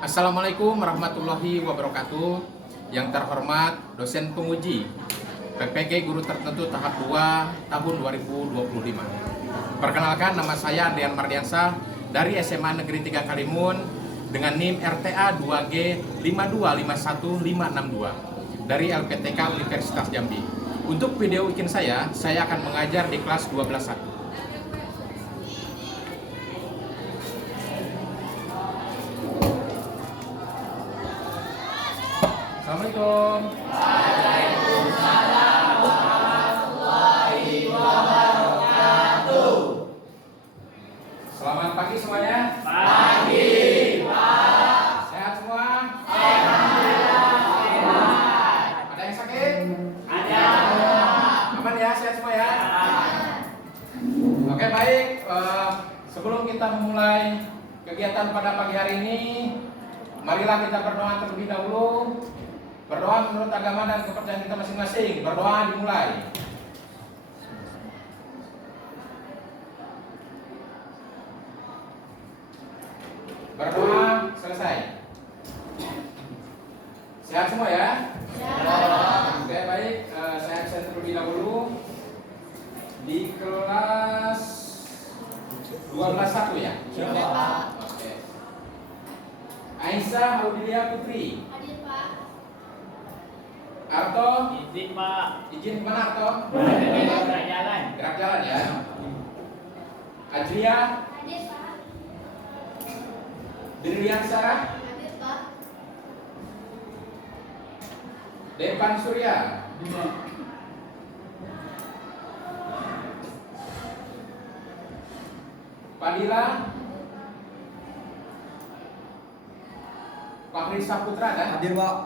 Assalamualaikum warahmatullahi wabarakatuh. Yang terhormat dosen penguji PPG Guru Tertentu tahap 2 tahun 2025. Perkenalkan, nama saya Andrian Mardiansah dari SMA Negeri 3 Kalimun dengan NIM RTA 2G 5251562 dari LPTK Universitas Jambi. Untuk video weekend saya akan mengajar di kelas 12.1. Assalamualaikum. Waalaikumsalam warahmatullahi wabarakatuh. Selamat pagi semuanya. Pagi, Pak. Sehat semua? Alhamdulillah sehat. Ada yang sakit? Ada. Aman ya, sehat semua ya? Oke, baik. Sebelum kita memulai kegiatan pada pagi hari ini, marilah kita berdoa terlebih dahulu. Berdoa menurut agama dan kepercayaan kita masing-masing. Berdoa dimulai. Berdoa selesai. Sehat semua ya? Sehat. Oke, baik. Saya absen terlebih dahulu di kelas 12.1 ya? Iya, Pak. Oke. Aisyah Audilia Putri. Hadir, Pak. Arto, Izin, Pak. izin kemana Arto? Gerak jalan. Gerak jalan ya. Adria, Hadir, Pak. Dirian Sarah, Hadir, Pak. Devan Surya, Padila, Fahri Saputra dan Hadir, Pak.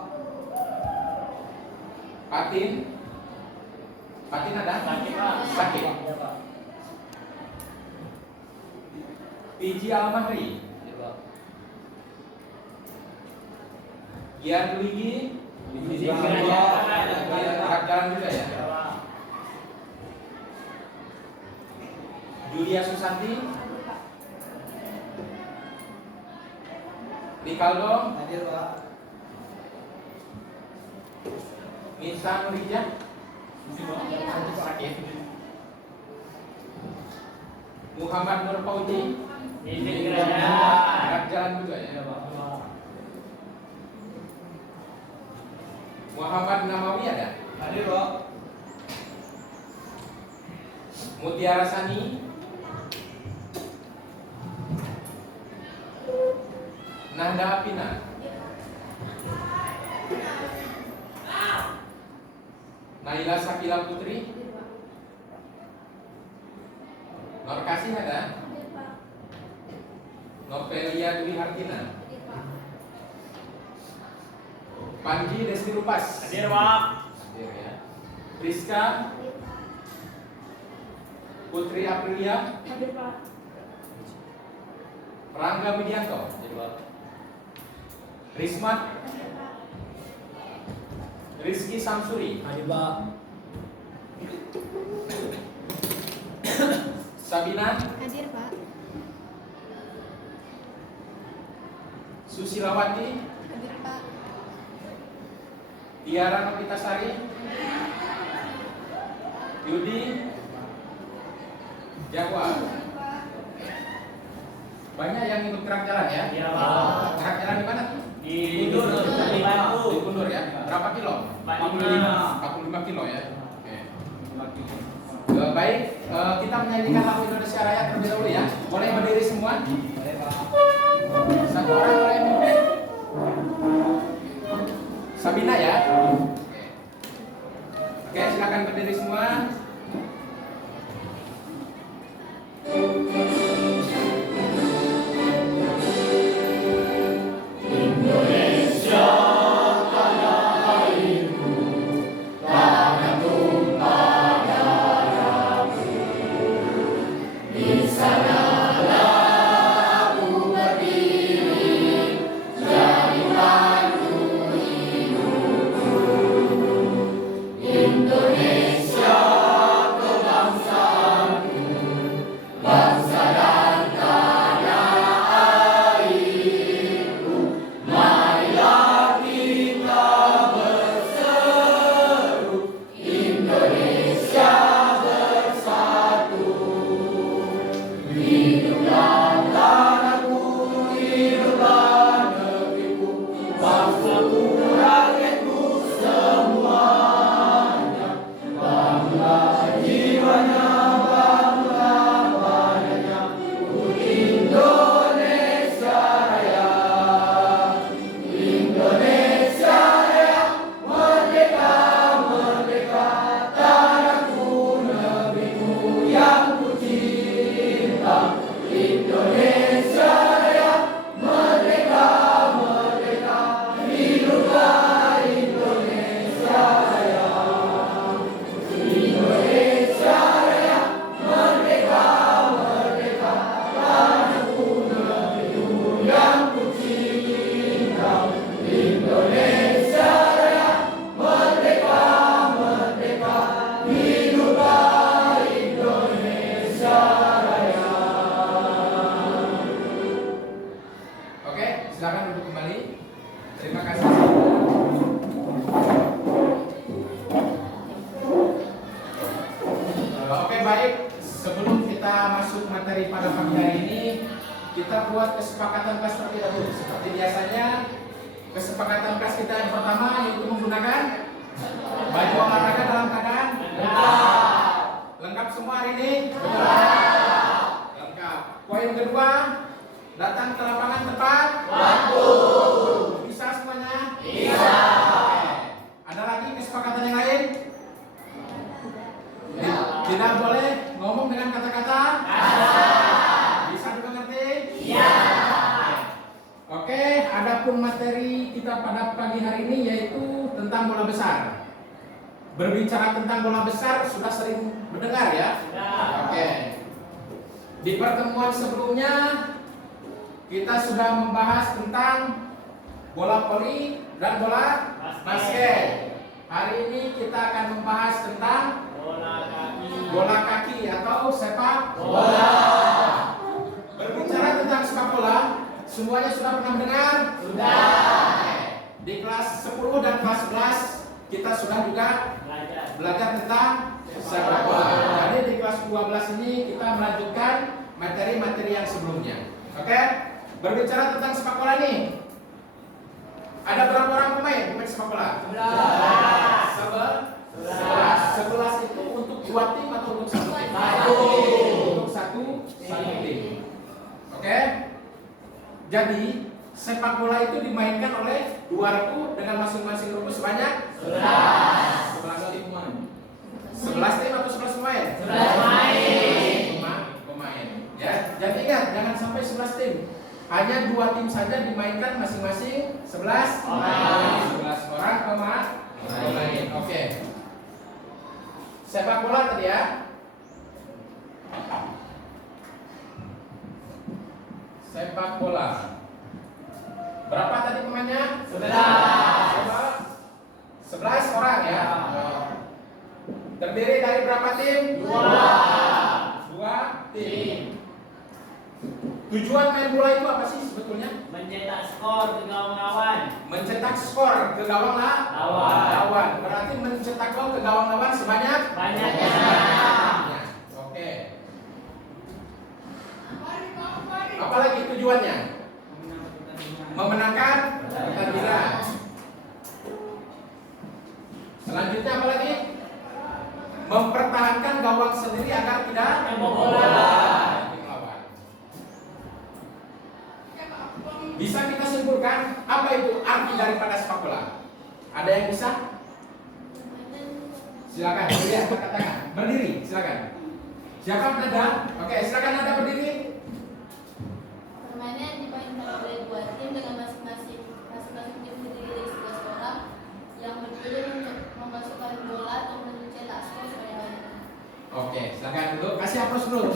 Patin. Patin ada? Sakit, Pak. Sakit. Iya, Pak. Piji Almahri, Iya, Pak. Gian Ligi, Izin gerak jalan. gerak jalan juga ya. Iya, Pak. Julia Susanti, Rivaldo, Hadir, Pak. Nisa Nurija, sakit. Muhammad Nur Fauzi, Izin gerak jalan. gerak jalan juga ya. Iya, Pak. Muhammad Namawi ada? Hadir, Pak. Mutiara Sani, Nanda Apina, Naila Sakila Putri, Hadir, Pak. Nur Kasih ada? Hadir, Pak. Novelia Dwi Hartina, Hadir, Pak. Panji Desti Rupas, Hadir, Pak. hadir ya. Rizka, Hadir, Pak. Putri Aprilia, Hadir, Pak. Rangga Widianto, Hadir, Pak. Rismat, Hadir, Pak. Rizky Samsuri, Hadir, Pak. Sabina, Hadir, Pak. Susilawati, Hadir, Pak. Tiara Novitasari, Yudi, Jaguar. Hadir, Pak. Banyak yang ikut gerak jalan ya? Iya, Pak. Gerak jalan di mana? Di Kundur, di Batu. Di Kundur ya. Berapa kilo? 45. 45 kilo ya. Oke. Baik, kita menyanyikan lagu Indonesia Raya terlebih dahulu ya. Boleh berdiri semua? Hadir, Pak. Satu orang boleh memimpin. Sabina ya. Oke, silakan berdiri semua. Indonesia sebelum kita masuk materi pada pagi hari ini, kita buat kesepakatan kelas terlebih dahulu. Seperti biasanya, kesepakatan kelas kita yang pertama yaitu menggunakan baju olahraga dalam keadaan lengkap semua hari ini. Lengkap. Poin kedua, datang ke lapangan tepat waktu. Bisa semuanya? Bisa. Ada lagi kesepakatan yang lain? Tidak boleh ngomong dengan kata-kata bisa dimengerti? Iya. Oke, adapun materi kita pada pagi hari ini yaitu tentang bola besar. Berbicara tentang bola besar sudah sering mendengar ya? Oke. Di pertemuan sebelumnya kita sudah membahas tentang bola voli dan bola basket. Hari ini kita akan membahas tentang bola kaki atau sepak bola. Berbicara tentang sepak bola, semuanya sudah pernah mendengar? Sudah. Di kelas 10 dan kelas 11 kita sudah juga belajar tentang sepak bola. Jadi di kelas 12 ini kita melanjutkan materi-materi yang sebelumnya. Oke? Berbicara tentang sepak bola nih. Ada berapa orang pemain sepak bola? 11 itu untuk 2 tim atau untuk 1 tim? Untuk satu tim. Oke? Jadi sepak bola itu dimainkan oleh 2 reku dengan masing-masing reku sebanyak 11 tim. 11 tim atau 11 pemain? 11 pemain. Ya, jadi ingat jangan sampai 11 tim. Hanya 2 tim saja dimainkan masing-masing 11 orang pemain. Oke. Sepak bola tadi ya. Sepak bola. Berapa tadi pemainnya? 11 orang ya. Terdiri dari berapa tim? 2 tim. Tujuan main bola itu apa sih sebetulnya? Mencetak skor ke gawang lawan. Mencetak skor ke gawang lawan. Berarti mencetak gol ke gawang lawan banyaknya. Oke. Apalagi tujuannya? Memenangkan pertandingan. Selanjutnya apa lagi? Mempertahankan gawang sendiri agar tidak bola. Bisa kita simpulkan apa itu arti daripada sepak bola? Ada yang bisa? Silakan, berdiri angkat tangan. Berdiri, silakan. Siapa Nada? Oke, silakan Nada berdiri. Permainan dimainkan oleh 2 tim dengan masing-masing tim terdiri dari 11 orang yang bertujuan untuk memasukkan bola atau mencetak skor sebanyak-banyaknya. Oke, silakan dulu. Kasih aplaus dulu.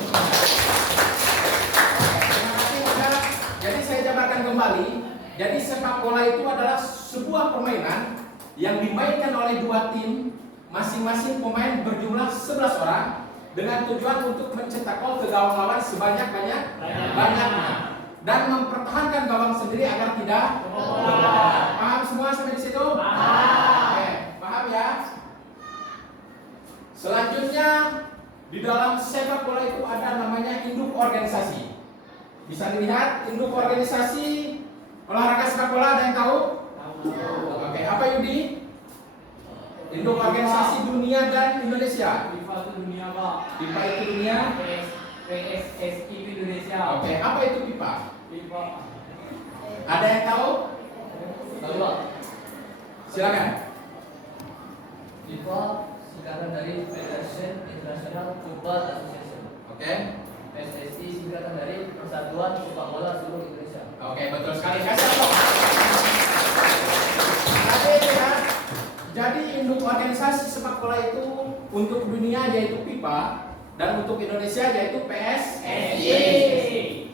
Terima kasih Nada. Jadi saya jabarkan kembali. Jadi sepak bola itu adalah sebuah permainan yang dimainkan oleh 2 tim, masing-masing pemain berjumlah 11 orang dengan tujuan untuk mencetak gol ke gawang lawan sebanyak-banyaknya dan mempertahankan gawang sendiri agar tidak bola. Paham semua sampai di situ? Oke, paham ya? Selanjutnya di dalam sepak bola itu ada namanya induk organisasi. Bisa dilihat induk organisasi olahraga sepak bola, ada yang tahu? Oke, apa Yudi? Induk organisasi dunia dan Indonesia. FIFA itu dunia, Pak. FIFA itu dunia. PSSI itu Indonesia. Oke, apa itu FIFA? FIFA. Ada yang tahu? Tahu, Pak. Silakan. FIFA singkatan dari Federation International Football Association. Oke. PSSI singkatan dari Persatuan Sepak Bola Seluruh Indonesia. Oke, betul sekali. Kasih aplaus. Tadi ya. Jadi induk organisasi sepak bola itu untuk dunia yaitu FIFA dan untuk Indonesia yaitu PSSI.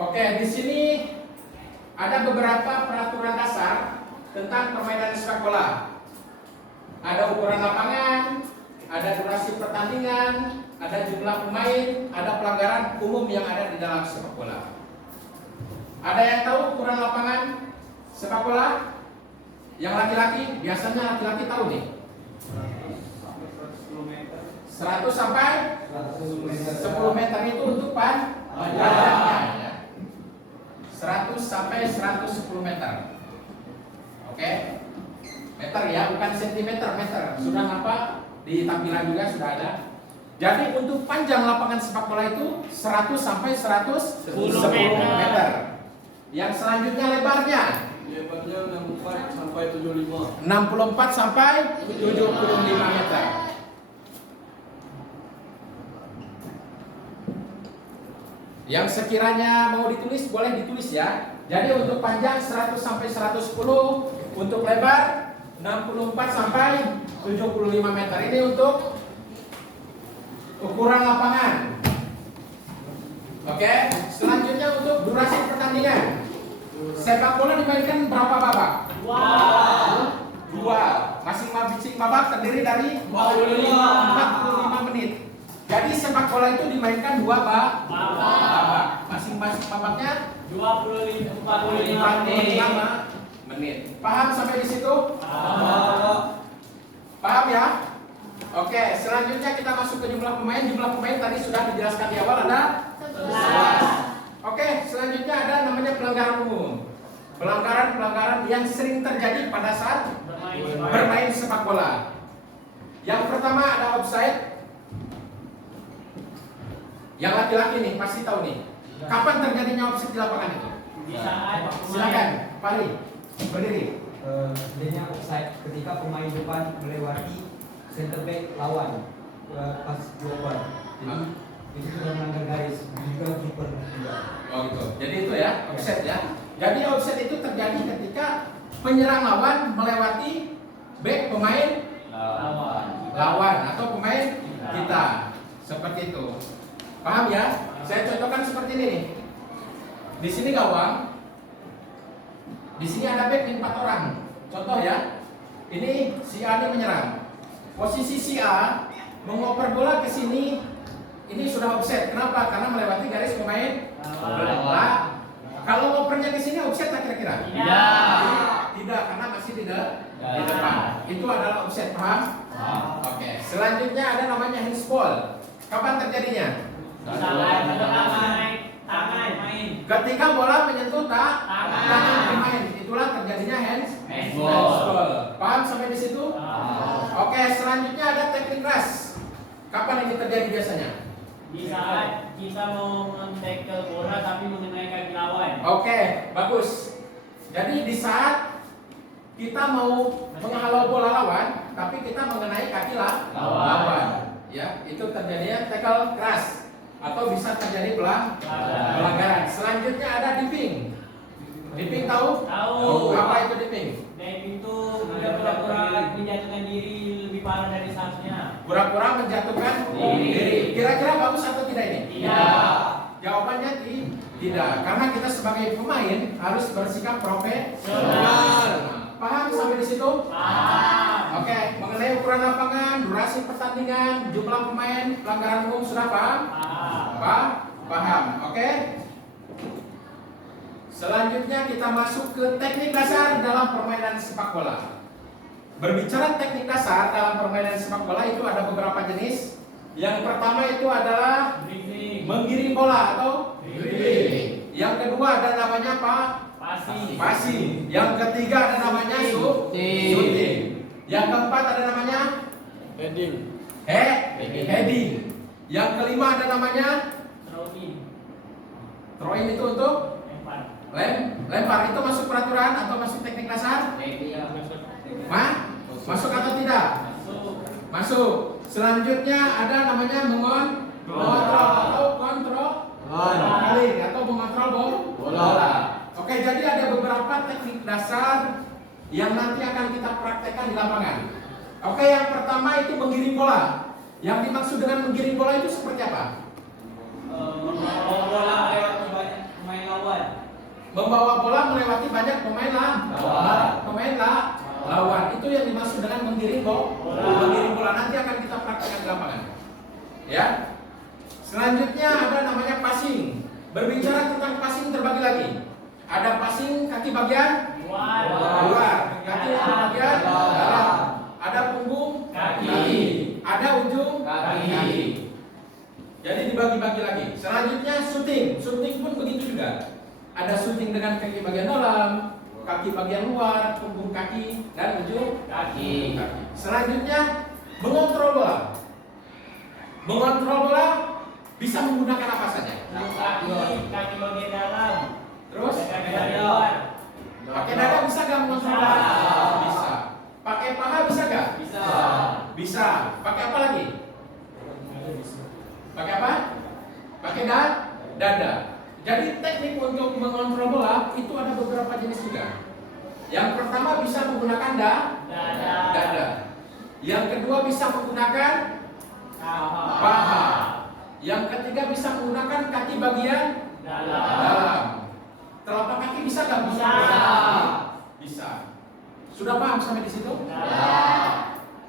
Oke, di sini ada beberapa peraturan dasar tentang permainan sepak bola. Ada ukuran lapangan, ada durasi pertandingan, ada jumlah pemain, ada pelanggaran umum yang ada di dalam sepak bola. Ada yang tahu ukuran lapangan sepak bola? Yang laki-laki, biasanya laki-laki tahu nih. 100 sampai 10 meter itu untuk panjangnya ya. 100 sampai 110 meter. Oke. Meter ya, bukan sentimeter, meter. Sudah apa? Di tampilan juga sudah ada. Jadi untuk panjang lapangan sepak bola itu 100 sampai 110 meter. Yang selanjutnya lebarnya Lebarnya 64 sampai 75. 64 sampai 75 meter. Yang sekiranya mau ditulis boleh ditulis ya. Jadi untuk panjang 100 sampai 110, untuk lebar 64 sampai 75 meter. Ini untuk ukuran lapangan. Oke, selanjutnya untuk durasi pertandingan. Sepak bola dimainkan berapa babak? Dua. Masing-masing babak terdiri dari 45 menit. Jadi sepak bola itu dimainkan dua babak. Masing-masing babaknya 45 menit. Paham sampai di situ? Paham ya? Oke, selanjutnya kita masuk ke jumlah pemain. Jumlah pemain tadi sudah dijelaskan di awal, ada 11. Oke, selanjutnya ada namanya pelanggaran umum. Pelanggaran yang sering terjadi pada saat bermain sepak bola. Yang pertama ada offside. Yang laki-laki nih pasti tahu nih. Kapan terjadinya offside di lapangan itu? Silakan, Pari, berdiri. Adanya offside ketika pemain depan melewati center back lawan pas global. Jadi itu sudah melanggar garis, juga kiper juga. Oh gitu. Jadi itu ya, offside ya. Jadi offside itu terjadi ketika penyerang lawan melewati back pemain lawan atau pemain kita. Seperti itu. Paham ya? Saya contohkan seperti ini nih. Di sini gawang. Di sini ada back 4 orang. Contoh ya. Ini si A ini menyerang. Posisi si A mengoper bola ke sini. Ini sudah offside. Kenapa? Karena melewati garis pemain lawan. Kalau ngopernya ke sini offside tak kira-kira? Tidak, karena masih di depan. Itu adalah offside, paham? Oke. Selanjutnya ada namanya handsball. Kapan terjadinya? Ketika bola menyentuh tangan pemain, itulah terjadinya handsball. Paham sampai di situ? Oke, selanjutnya ada tackling keras. Kapan ini terjadi biasanya? Di saat kita mau men-tackle bola tapi mengenai kaki lawan. Oke, bagus. Jadi di saat kita mau menghalau bola lawan, tapi kita mengenai kaki lawan. Ya, itu terjadinya tackle keras atau bisa terjadi pelanggaran. Selanjutnya ada dipping. Dipping tahu? Tahu. Apa itu dipping? Diving itu udah pura-pura menjatuhkan diri lebih parah dari seharusnya. Pura-pura menjatuhkan diri. Kira-kira bagus atau tidak ini? Tidak. Jawabannya tidak. Karena kita sebagai pemain harus bersikap profesional. Paham sampai di situ? Paham. Oke, mengenai ukuran lapangan, durasi pertandingan, jumlah pemain, pelanggaran umum sudah paham? Paham. Oke. Selanjutnya kita masuk ke teknik dasar dalam permainan sepak bola. Berbicara teknik dasar dalam permainan sepak bola itu ada beberapa jenis. Yang pertama itu adalah menggiring bola atau dribbling. Yang kedua ada namanya passing. Yang ketiga ada namanya shooting. Yang keempat ada namanya heading. Yang kelima ada namanya throwing itu untuk lempar. Itu masuk peraturan atau masuk teknik dasar? Masuk atau tidak? Masuk. Selanjutnya ada namanya mengontrol atau kontrol atau mengontrol bola. Oke, jadi ada beberapa teknik dasar yang nanti akan kita praktekkan di lapangan. Oke, yang pertama itu menggiring bola. Yang dimaksud dengan menggiring bola itu seperti apa? Membawa bola lewat banyak pemain lawan. Membawa bola melewati banyak pemain lawan. Itu yang dimaksud dengan menggiring bola. Nanti akan kita praktekkan di lapangan. Ya. Selanjutnya ada namanya passing. Berbicara tentang passing terbagi lagi. Ada passing kaki bagian luar, kaki bagian dalam. Ada punggung kaki. Ada ujung kaki. kaki. Jadi dibagi-bagi lagi. Selanjutnya syuting. Syuting pun begitu juga. Ada syuting dengan kaki bagian dalam, kaki bagian luar, punggung kaki, dan ujung Kaki. Selanjutnya mengontrol bola. Mengontrol bola bisa menggunakan apa saja. Kaki bagian dalam. Terus Kaki bagian luar. pakai dada bisa nggak mengontrol bola? Bisa. Bisa. Pakai paha bisa nggak? Bisa. Bisa. Pakai apa lagi? Pakai apa? Pakai dada. Jadi teknik untuk mengontrol bola itu ada beberapa jenis juga. Yang pertama bisa menggunakan dada. Yang kedua bisa menggunakan paha. Yang ketiga bisa menggunakan kaki bagian dalam. Telapak kaki bisa nggak? Bisa. Bisa. Sudah paham sampai di situ?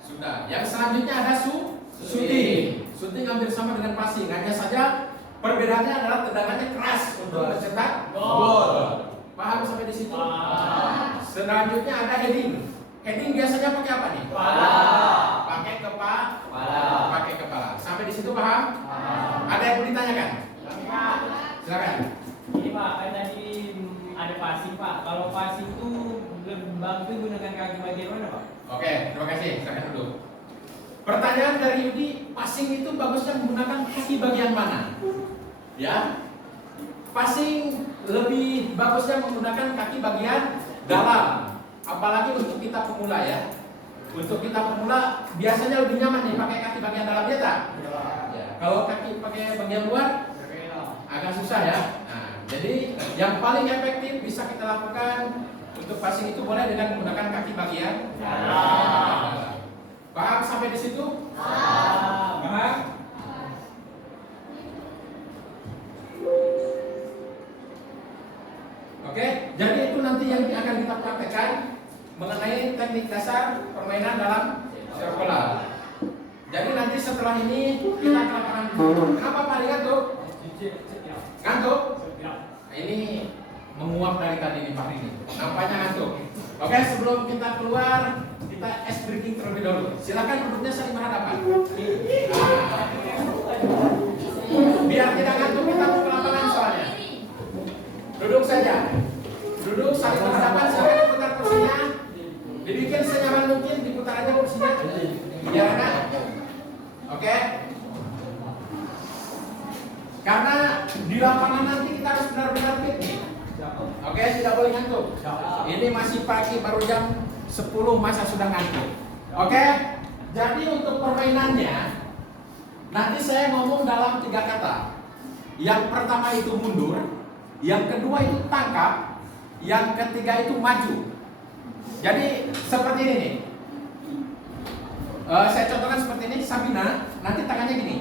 Sudah. Yang selanjutnya ada shooting. Shooting hampir sama dengan passing. Hanya saja perbedaannya adalah tendangannya keras untuk mencetak gol. Paham sampai di situ? Selanjutnya ada heading. Heading biasanya pakai apa nih? Pakai pakai kepala. Sampai di situ paham? Ada yang mau ditanyakan? Silakan. Ini Pak, kan tadi ada passing Pak. Kalau passing itu lebih bagus gunakan kaki bagian mana Pak? Oke, terima kasih. Silakan dulu. Pertanyaan dari Yudi, passing itu bagusnya menggunakan kaki bagian mana? Ya, passing lebih bagusnya menggunakan kaki bagian dalam. Apalagi untuk kita pemula ya. Untuk kita pemula biasanya lebih nyaman nih pakai kaki bagian dalam ya tak? Ya. Kalau kaki pakai bagian luar agak susah ya. Nah, jadi yang paling efektif bisa kita lakukan untuk passing itu boleh dengan menggunakan kaki bagian dalam. Paham sampai di situ? Paham? Oke, jadi itu nanti yang akan kita praktekkan mengenai teknik dasar permainan dalam sepak bola. Jadi nanti setelah ini kita ke lapangan dulu. Kenapa Pak ngantuk? Ngantuk? Nah, ini menguap dari tadi nih Pak ini. Nampaknya ngantuk. Oke, sebelum kita keluar, kita ice breaking terlebih dahulu. Silakan duduknya saling berhadapan. Biar tidak ngantuk kita mau ke lapangan soalnya. Duduk saja. Duduk saling berhadapan, silakan diputar kursinya. Dibikin senyaman mungkin, diputar aja kursinya. Biar enak. Oke. Karena di lapangan nanti kita harus benar-benar fit nih. Oke, tidak boleh ngantuk. Ini masih pagi, baru jam 10 masa sudah ngantuk. Oke. Jadi untuk permainannya nanti saya ngomong dalam 3 kata. Yang pertama itu mundur, yang kedua itu tangkap, yang ketiga itu maju. Jadi seperti ini nih. Saya contohkan seperti ini. Sabina nanti tangannya gini.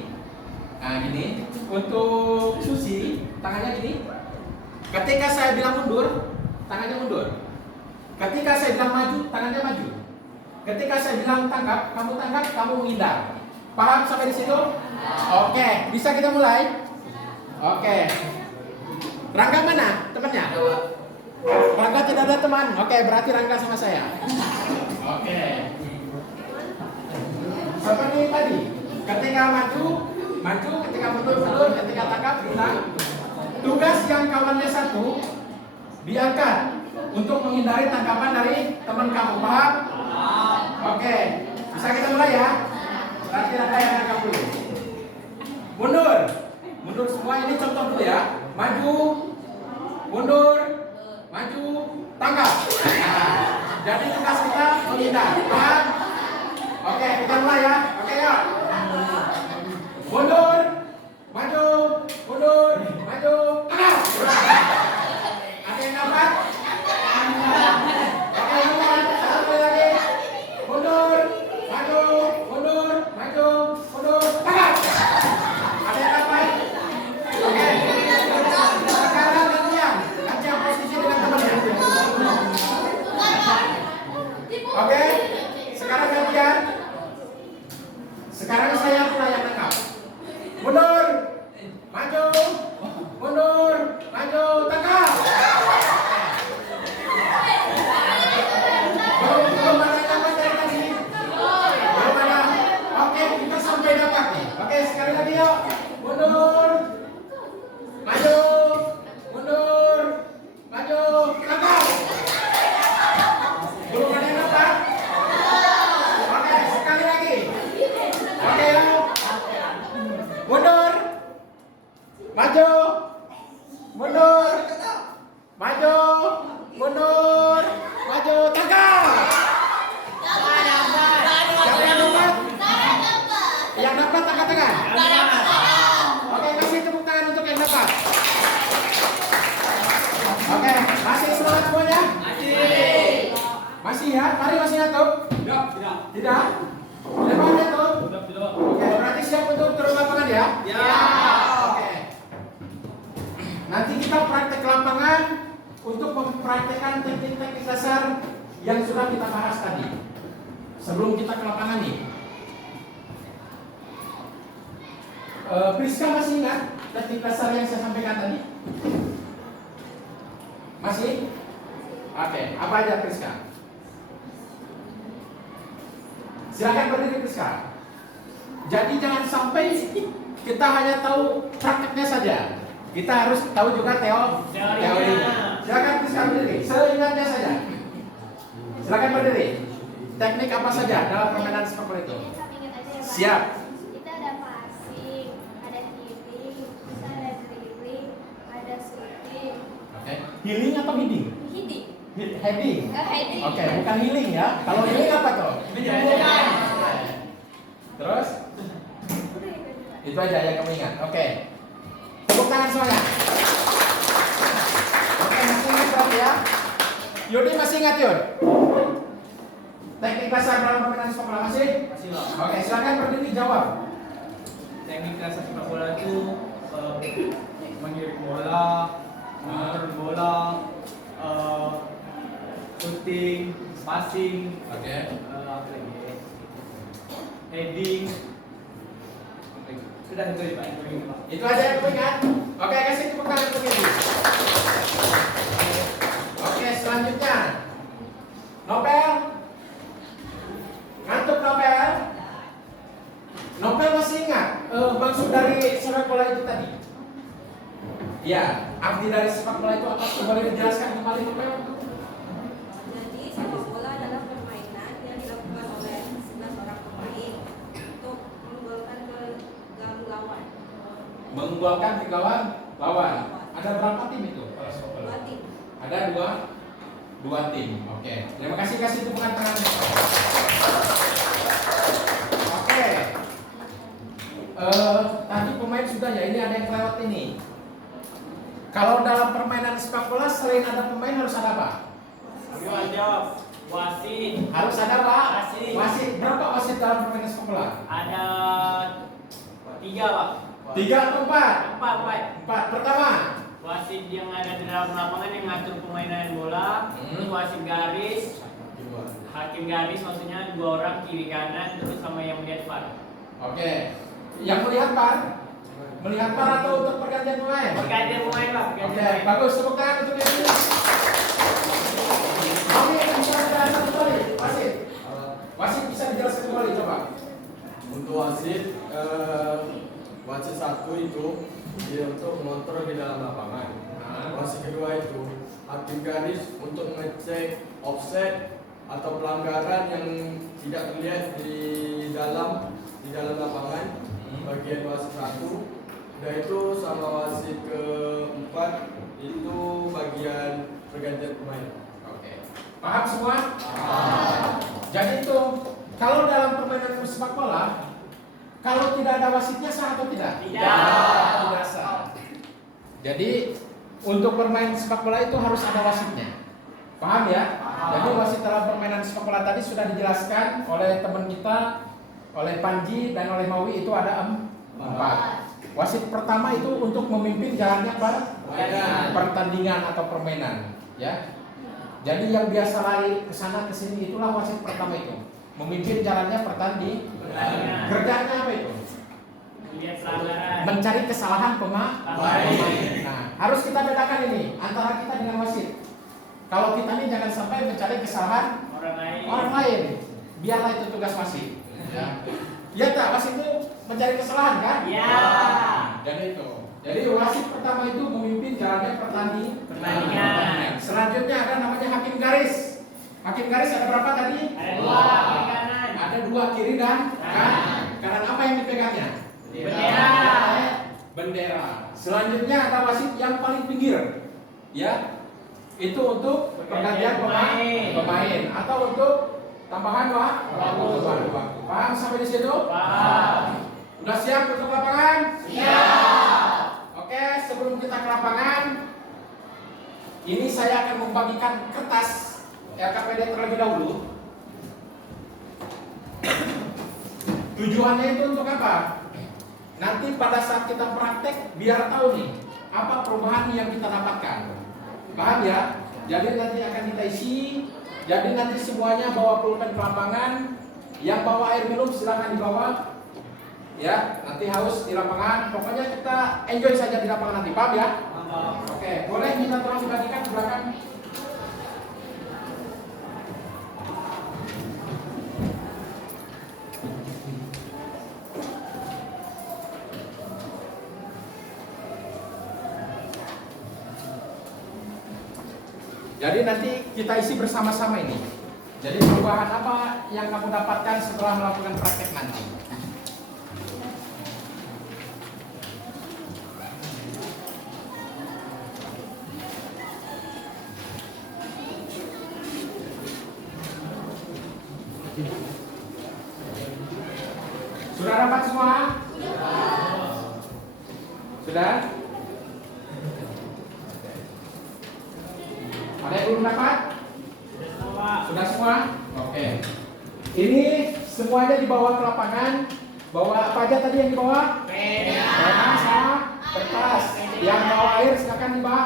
Nah gini. Untuk Susi tangannya gini. Ketika saya bilang mundur, tangannya mundur. Ketika saya bilang maju, tangannya maju. Ketika saya bilang tangkap, kamu menghindar. Paham sampai di situ? Oke, bisa kita mulai? Oke. Rangga mana temannya? Rangga tidak ada teman. Oke, berarti Rangga sama saya. Oke. Seperti tadi. Ketika maju, ketika mundur, ketika tangkap, hilang. Tugas yang kawannya satu, biarkan untuk menghindari tangkapan dari teman kamu. Paham? Oke. Bisa kita mulai ya? Berarti Rangga yang tangkap dulu. Mundur. Mundur semua, ini contoh dulu ya. Maju, mundur, maju, tangkap. Nah, jadi tugas kita menghindar. Paham? Oke, kita mulai ya. Oke, yuk. Mundur, maju, mundur, maju, tangkap. Ada yang dapat? Oke, yang dapat. Satu lagi. Mundur, maju, mundur, maju, mundur, tangkap. Ada yang dapat? Oke. Sekarang gantian posisi dengan temannya. Oke. Sekarang gantian. Sekarang saya mulai yang tangkap. Mundur, maju, mundur, maju, tangkap. Belum ada dapat dari tadi. Belum ada. Oke, kita sampai dapat nih. Oke. yuk. Mundur. Maju. Mundur. Maju. Belakang. Belum ada yang dapat. Oke, sekali lagi. Oke, yuk. Mundur. Maju. Mundur. Maju. Mundur. Maju. Tangkap. Siapa yang dapat? Yang dapat angkat tangan. Oke, kasih tepuk tangan untuk yang dapat. Oke, masih semangat semuanya? Masih ya? Mari masih ngantuk? Tidak. Tidak ngantuk? Oke, berarti siap untuk turun lapangan ya? Oke. Nanti kita praktek lapangan untuk mempraktekkan teknik-teknik dasar yang sudah kita bahas tadi. Sebelum kita ke lapangan nih. Priska masih ingat teknik dasar yang saya sampaikan tadi? Masih? Oke, apa aja Priska? Silakan berdiri Priska. Jadi jangan sampai kita hanya tahu prakteknya saja. Kita harus tahu juga teorinya. Silakan Priska berdiri. Seingatnya saja. Silakan berdiri. Teknik apa saja dalam permainan sepak bola itu? Siap. Kita ada passing, ada healing, kita ada dribbling, ada shooting. Oke. Healing atau heading? Heading. Heading. Heading. Oke, bukan healing ya. Kalau healing apa tuh? Menyembuhkan. Terus? Itu aja yang kamu ingat. Oke. Tepuk tangan semuanya. Oke, masih ingat berarti ya? Yudi masih ingat Yud? Teknik dasar dalam permainan sepak bola masih? Masih loh. Oke, silakan berdiri jawab. Teknik dasar sepak bola itu mengirim bola, mengatur bola, shooting, passing, Oke. apa lagi? Heading. Sudah itu ya Pak. Itu aja yang kamu ingat. Oke, kasih tepuk tangan untuk Yudi. Oke, selanjutnya. Nopel. Ngantuk Nopel? Nopel masih ingat maksud dari sepak bola itu tadi? Ya, arti dari sepak bola itu apa? Boleh dijelaskan kembali Nopel? Jadi sepak bola adalah permainan yang dilakukan oleh 11 orang pemain untuk menggolkan ke gawang lawan. Menggolkan ke gawang lawan. Ada berapa tim itu? Kalau sepak bola? 2 tim. Ada dua tim. Oke. Terima kasih tepukan tangan. Oke. Tadi pemain sudah ya. Ini ada yang kelewat ini. Kalau dalam permainan sepak bola selain ada pemain harus ada apa? Wasit. Harus ada apa? Wasit. Wasit. Berapa wasit dalam permainan sepak bola? Ada 3 Pak. 3 atau 4? 4 Pak. 4. Pertama. Wasit yang ada di dalam lapangan yang ngatur permainan bola, terus wasit garis, hakim garis maksudnya 2 orang kiri kanan, terus sama yang melihat VAR. Oke. Yang melihat VAR? Melihat VAR atau untuk pergantian pemain? Pergantian pemain Pak. Oke, bagus. Tepuk tangan untuk ini. Oke, bisa dijelaskan kembali, wasit. Wasit bisa dijelaskan kembali, coba. Untuk wasit, wasit satu itu dia untuk mengontrol di dalam lapangan. Wasit kedua itu hakim garis untuk mengecek offset atau pelanggaran yang tidak terlihat di dalam lapangan. Bagian wasit satu, dan itu sama wasit keempat itu bagian pergantian pemain. Oke. Paham semua? Jadi itu kalau dalam permainan sepak bola, kalau tidak ada wasitnya sah atau tidak? Tidak sah. Jadi untuk bermain sepak bola itu harus ada wasitnya. Paham ya? Jadi wasit dalam permainan sepak bola tadi sudah dijelaskan oleh teman kita, oleh Panji dan oleh Mawi itu ada 4. Wasit pertama itu untuk memimpin jalannya pertandingan atau permainan, ya. Jadi yang biasa lari ke sana ke sini itulah wasit pertama itu. Memimpin jalannya pertandingan. Kerjanya apa itu? Lihat pelanggaran. Mencari kesalahan pemain. Nah, harus kita bedakan ini antara kita dengan wasit. Kalau kita ini jangan sampai mencari kesalahan Orang lain. orang lain. Biarlah itu tugas wasit. Ya. Ya tak, wasit itu mencari kesalahan kan? Ya. Jadi itu. Jadi wasit pertama itu memimpin jalannya pertandingan. Selanjutnya ada namanya hakim garis. Hakim garis ada berapa tadi? Ada 2 kiri kanan. Ada 2 kiri dan kanan. Kanan apa yang dipegangnya? Bendera. Bendera. Selanjutnya ada wasit yang paling pinggir. Ya. Itu untuk pergantian pemain atau untuk tambahan waktu. Paham sampai di situ? Paham. Udah siap untuk lapangan? Siap. Oke, sebelum kita ke lapangan, ini saya akan membagikan kertas LKPD terlebih dahulu. Tujuannya itu untuk apa? Nanti pada saat kita praktek, biar tahu nih apa perubahan yang kita dapatkan. Paham ya? Jadi nanti akan kita isi. Jadi nanti semuanya bawa pulpen ke lapangan. Yang bawa air minum silakan dibawa. Ya, nanti haus di lapangan. Pokoknya kita enjoy saja di lapangan nanti. Paham ya? Oke, boleh minta tolong dibagikan ke belakang. Jadi nanti kita isi bersama-sama ini. Jadi perubahan apa yang kamu dapatkan setelah melakukan praktek nanti? Sudah dapat semua? Sudah? Ada yang belum dapat? Sudah semua? Oke. Ini semuanya dibawa ke lapangan. Bawa apa aja tadi yang dibawa? Pena sama kertas. Yang bawa air silakan dibawa.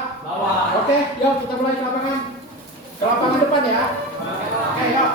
Oke, yuk kita mulai ke lapangan. Ke lapangan depan ya. Oke, yuk.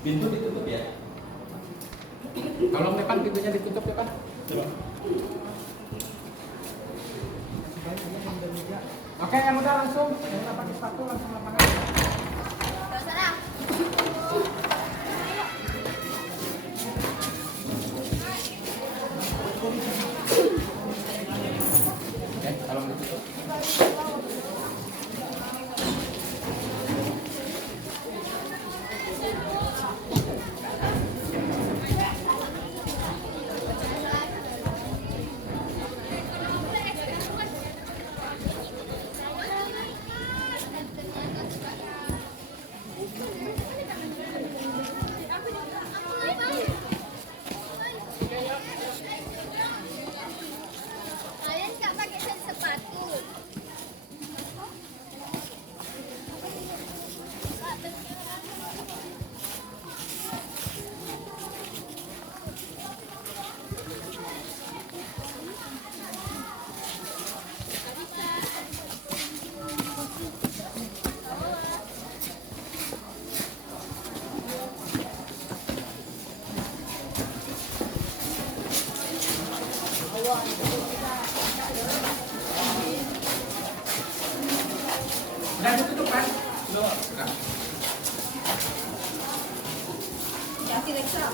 Pintu ditutup ya. Tolong depan pintunya ditutup ya Pak. Oke, yang udah langsung, yang udah pakai sepatu langsung lapangan. Oke, tolong ditutup. Kalian nggak pakai sepatu. Udah ditutup kan? Sudah. Ya, Alexa.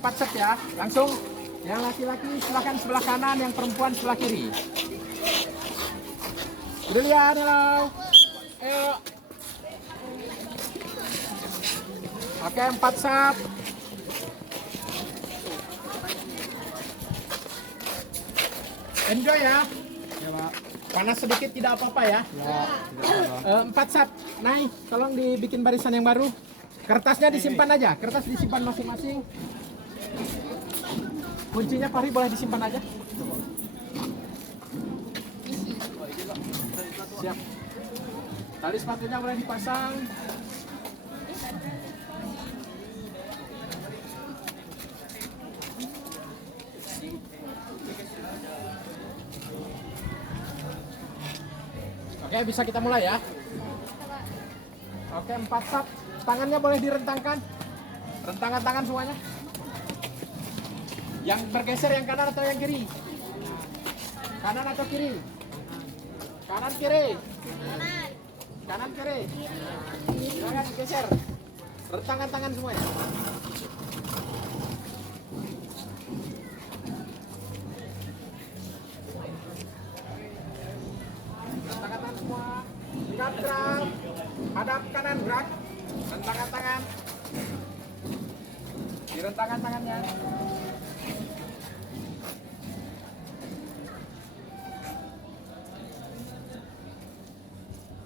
4 set ya. Langsung yang laki-laki silakan sebelah kanan, yang perempuan sebelah kiri. Brilian, halo. Ayo. Oke, 4 set. Enjoy ya. Ya, Pak. Panas sedikit tidak apa-apa ya. Ya, 4 set. Naik, tolong dibikin barisan yang baru. Kertasnya disimpan aja, kertas disimpan masing-masing. Kuncinya Fahri boleh disimpan aja. Siap. Tali sepatunya boleh dipasang. Oke, bisa kita mulai ya. Oke, 4 set. Tangannya boleh direntangkan. Rentangan tangan semuanya. Yang bergeser yang kanan atau yang kiri? Kanan atau kiri? Kanan kiri. Kanan kiri. Silakan geser. Rentangan tangan semuanya. Rentangan tangan semua. Ingat gerak. Hadap kanan gerak. Rentangan tangan. Direntangkan tangannya.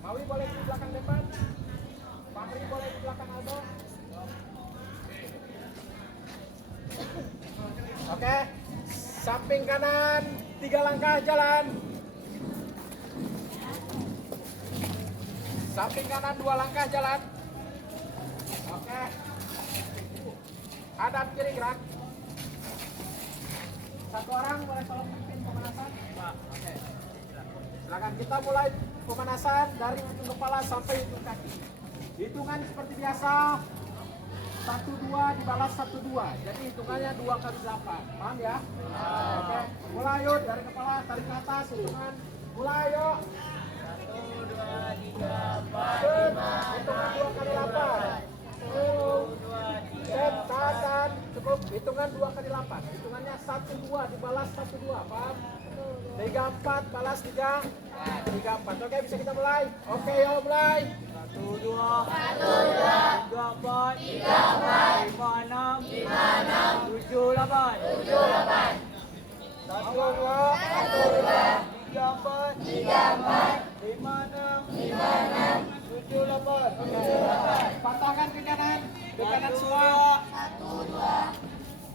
Mawi boleh di belakang depan. Fahri boleh di belakang Aldo. Oke. Samping kanan 3 langkah jalan. Samping kanan 2 langkah jalan. Oke. Hadap kiri gerak. 1 orang boleh tolong pimpin pemanasan. Oke. Silakan kita mulai pemanasan dari ujung kepala sampai ujung kaki. Hitungan seperti biasa. 1 2 dibalas 1 2. Jadi hitungannya 2 kali 8. Paham ya? Oke. Mulai yuk dari kepala tarik ke atas hitungan. Mulai yuk. 1 2 3 4 5. Hitungan 2 kali 8. Tahan, cukup hitungan 2 kali 8. Hitungannya 1 2 dibalas 1 2. Paham? 3 4 balas 3 4. Oke, bisa kita mulai. Oke, yuk mulai. 1 2 3 4 5 6 7 8 1 2 3 4 5 6 7 8 Patahkan ke kanan semua. 1 2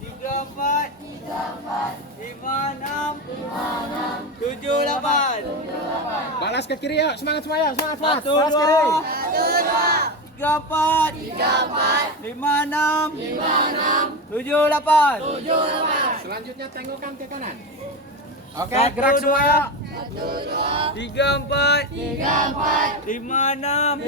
3 4 5 6 7 8 Balas ke kiri yuk. Semangat semua yuk. Semangat. 1 Balas kiri. 2 3 4 5 6 7 8 Selanjutnya tengokkan ke kanan. Oke, 1 gerak semua yuk. 3 4 5 6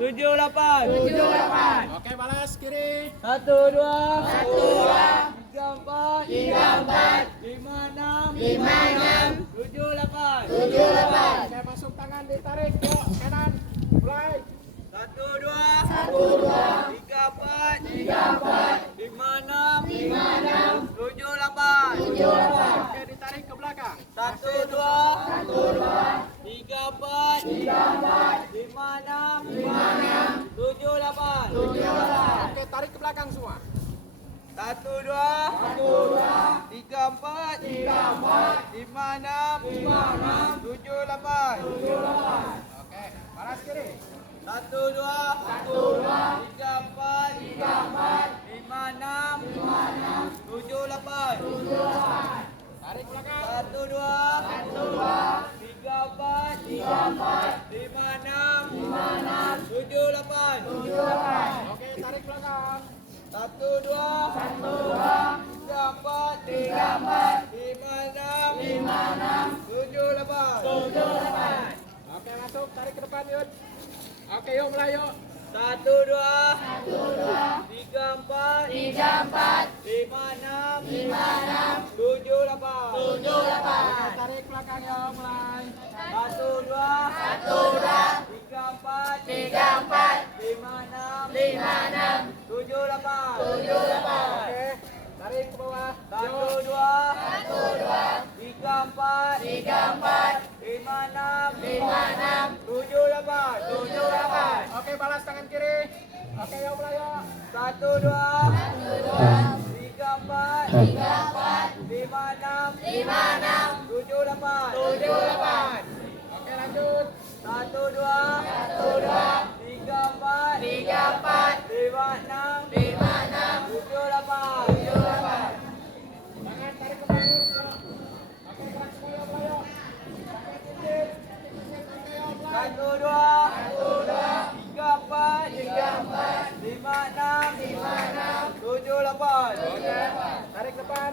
7 8 Oke, balas kiri. 1 2 3 4 5 6 7 8 Oke, masuk tangan ditarik yuk. Kanan. Mulai. 1 2 3 4 5 6 7 8 Oke, ditarik ke belakang. 1 2 3 4 5 6 7 8 Oke, tarik ke belakang semua. 1 2 3 4 5 6 7 8 Oke, balas kiri. 1 2 3 4 5 6 7 8 Tarik belakang. 1 2 3 4 5 6 7 8 Oke, tarik belakang. 1 2 3 4 5 6 7 8 Oke, masuk. Tarik ke depan yuk. Oke, yuk mulai yuk. 1 2 3 4 5 6 7 8 Oke, tarik belakang yuk. Mulai. 1 2 3 4 5 6 7 8 Oke, 1, 2, 3, 4, 5, 6, 7, 8. Oke, balas tangan kiri. Oke, yuk mulai yuk. 1, 2, 3, 4, 5, 6, 7, 8. Oke, lanjut. 1, 2, 3, 4, 5, 6, 7, 8. Tangan tarik ke bawah. Yuk. Oke, gerak semua yuk mulai yuk. Oke, titik. Oke, yuk mulai. 1, 2, 3, 4, 5, 6, 7, 8. Oke, tarik depan.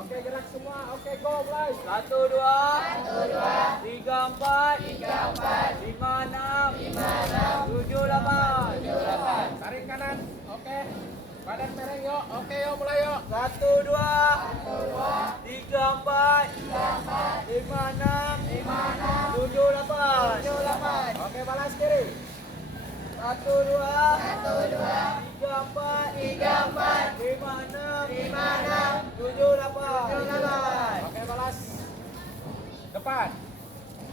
Oke, gerak semua. Oke, go mulai. 1, 2, 3, 4, 5, 6, 7, 8. Tarik kanan. Oke. Badan mereng yuk. Oke, yuk mulai yuk. 1, 2, 3, 4, 5, 6, 7, 8. Oke, balas kiri. 1, 2, 3, 4, 5, 6, 7, 8. Oke, balas. Depan.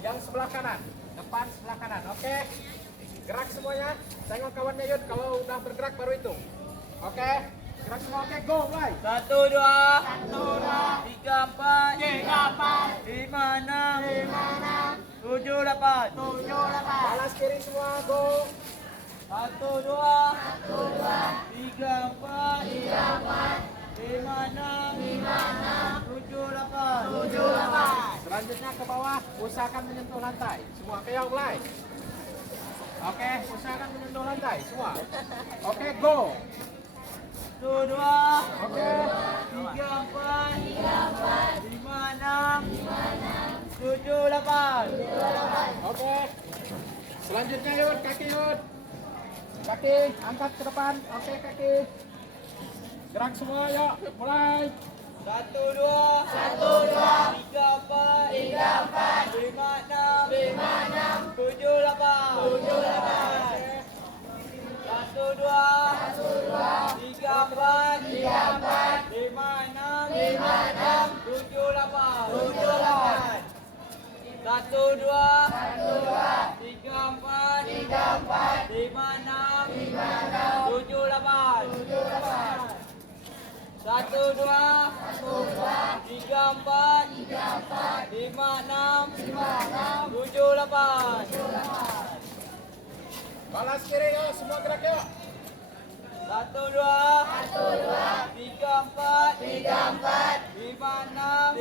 Yang sebelah kanan. Depan sebelah kanan. Oke. Gerak semuanya. Tengok kawannya Yud. Kalau udah bergerak baru itu. Oke. Gerak semua. Oke, go mulai. 1, 2, 3, 4, 5, 6, 7, 8. Balas kiri semua. Go. 1, 2, 3, 4, 5, 6, 7, 8. Selanjutnya ke bawah. Usahakan menyentuh lantai. Semua. Oke, yuk mulai. Oke, usahakan menyentuh lantai. Semua. Oke, go. 1, 2, Oke. 3, 4, 5, 6, 7, 8. Oke. Selanjutnya Yud, kaki Yud. Kaki, angkat ke depan. Oke, kaki. Gerak semua, yuk. Mulai. 1, 2, 3, 4, 5, 6, 7, 8. 1, 2, 3, 4, 5, 6, 7, 8. 1, 2, 3, 4, 5, 6, 7, 8. 1, 2, 3, 4, 5, 6, 7, 8. Balas kiri, yuk. Semua gerak, yuk. 1, 2, 3, 4, 5, 6,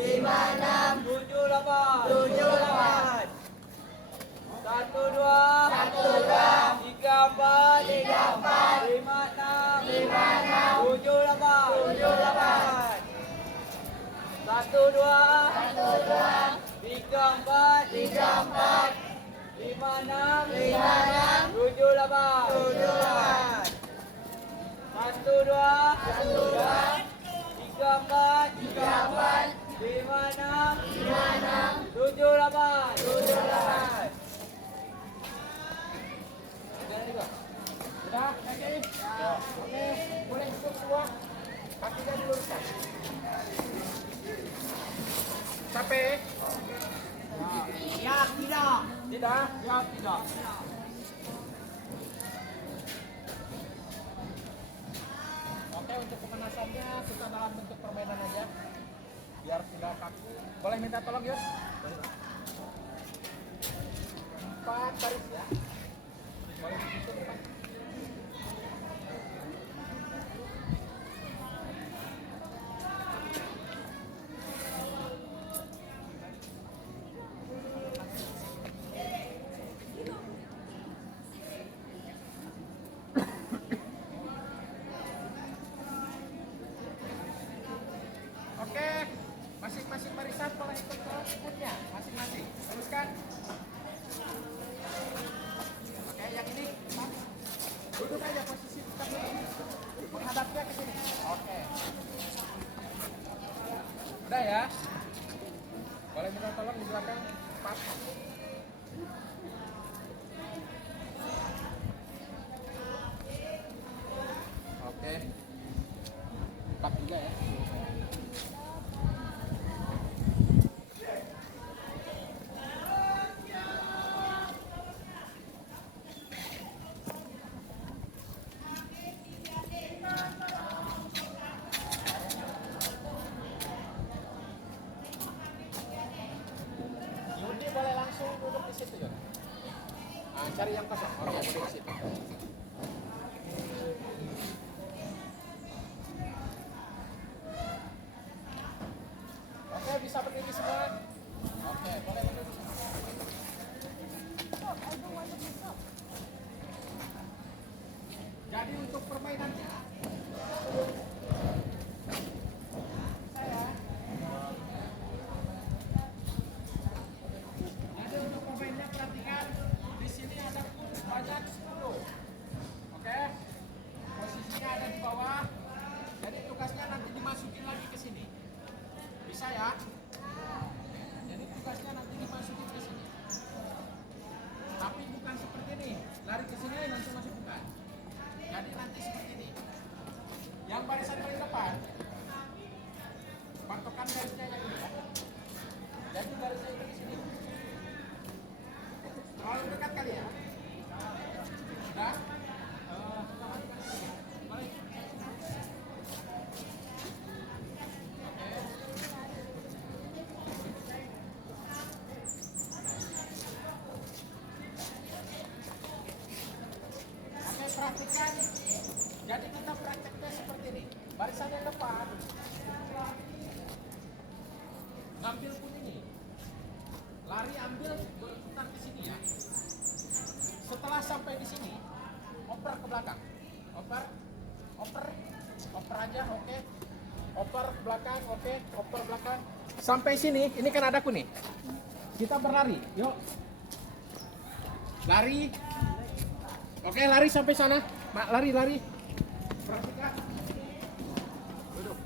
7, 8. 1, 2, 3, 4, 5, 6, 7, 8. 1, 2, 3, 4, 5, 6, 7, 8. 1, 2, 3, 4, 5, 6, 7, 8. Udah, kaki. Oke, boleh duduk semua. Kakinya diluruskan. Capek? Ya, tidak. Tidak? Ya, tidak. Oke, untuk pemanasannya kita dalam bentuk permainan aja. Biar tidak kaku. Boleh minta tolong, Yus? 4 baris ya. Boleh ditutup, Pak. Oke, masing-masing barisan boleh ikut ke skupnya, masing-masing. Teruskan. Oke, yang ini, Mas. Duduk aja posisi tetap duduk. Menghadapnya ke sini. Oke. Udah ya. Boleh minta tolong di belakang. 4. Oke. 4 juga ya. Cari yang kosong. Oke, boleh ke situ. Oke, bisa berdiri semua. Oke, boleh berdiri semua. Jadi untuk permainannya, jadi untuk pemainnya perhatikan di sini ada banyak 10. Oke, posisinya ada di bawah. Jadi tugasnya nanti dimasukin lagi ke sini. Bisa ya? Jadi tugasnya nanti dimasukin ke sini. Tapi bukan seperti ini. Lari ke sini nanti masuk bukan. Jadi nanti seperti ini. Yang barisan paling depan, patokan garisnya yang ini ya. Jadi garisnya itu di sini. Terlalu dekat kali ya. Sudah? Balik. Oke, praktikkan. Jadi kita prakteknya seperti ini. Barisan yang depan ngambil pun ini. Lari ambil berputar di sini ya. Setelah sampai di sini, oper ke belakang. Oper aja, oke. Oper ke belakang, oke. Oper belakang. Sampai sini, ini kan ada aku nih. Kita berlari, yuk. Lari. Oke, lari sampai sana. Lari. Perhatikan. Duduk.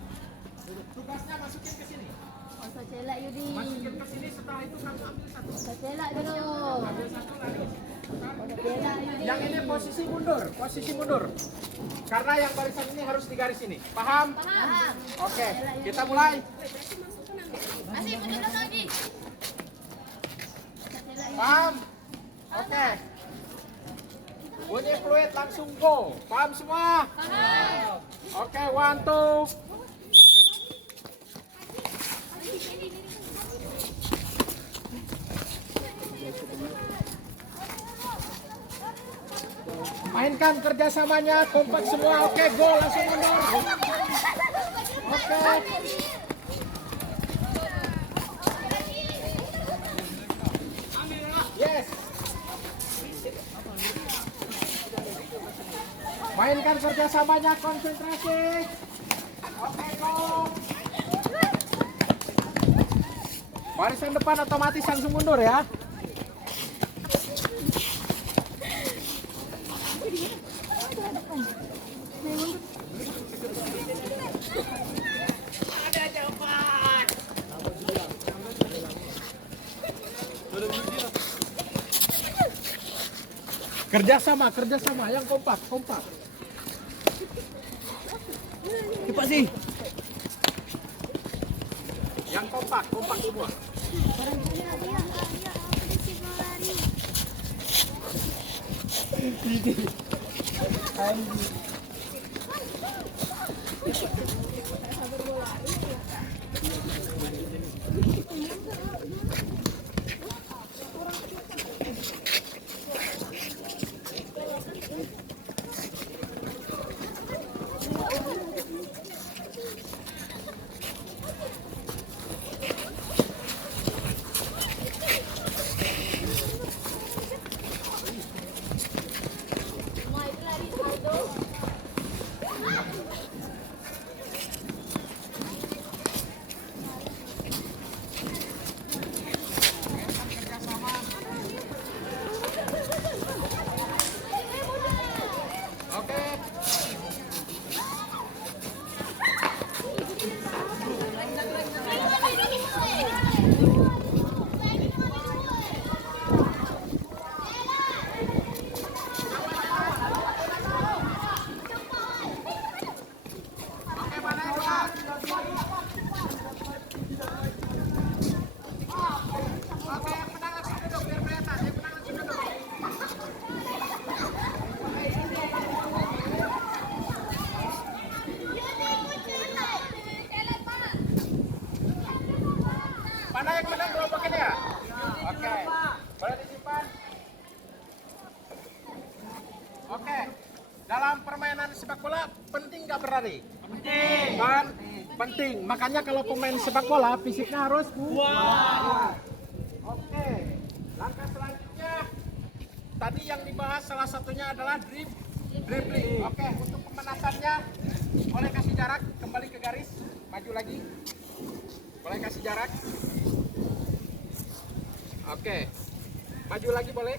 Tugasnya masukin ke sini. Masa celak Yudi. Masukin ke sini, setelah itu kamu ambil satu. Masa celak dulu. Ambil satu, lari. Masa celak Yudi. Yang ini posisi mundur. Karena yang barisan ini harus di garis ini. Paham? Paham. Oke, kita mulai. Masih betul lagi. Masa celak Yudi. Paham? Oke. Bunyi fluid langsung go. Paham semua? Paham. Oke, 1, 2. Mainkan kerjasamanya, kompak semua. Oke, go, langsung mundur. Oke. Yes. Mainkan kerjasamanya, konsentrasi. Oke, go. Barisan depan otomatis langsung mundur ya. Kerjasama yang kompak. Cepat sih. Yang kompak semua. Semua itu lari saldo. dalam permainan sepak bola penting nggak berlari? Penting. Kan? Penting. Makanya kalau pemain sepak bola fisiknya harus kuat. Oke. Langkah selanjutnya tadi yang dibahas salah satunya adalah dribbling. Oke, untuk pemanasannya boleh kasih jarak, kembali ke garis, maju lagi. Boleh kasih jarak. Oke. Maju lagi boleh.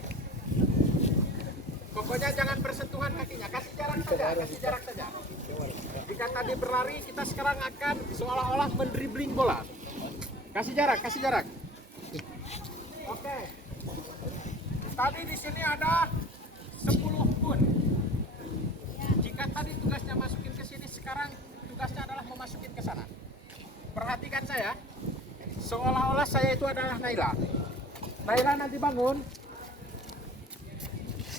Pokoknya jangan bersentuhan kakinya, kasih jarak saja. Jika tadi berlari, kita sekarang akan seolah-olah mendribling bola. Kasih jarak. Oke. Tadi di sini ada 10 pun. Jika tadi tugasnya masukin ke sini, sekarang tugasnya adalah memasukin ke sana. Perhatikan saya, seolah-olah saya itu adalah Naila. Naila nanti bangun,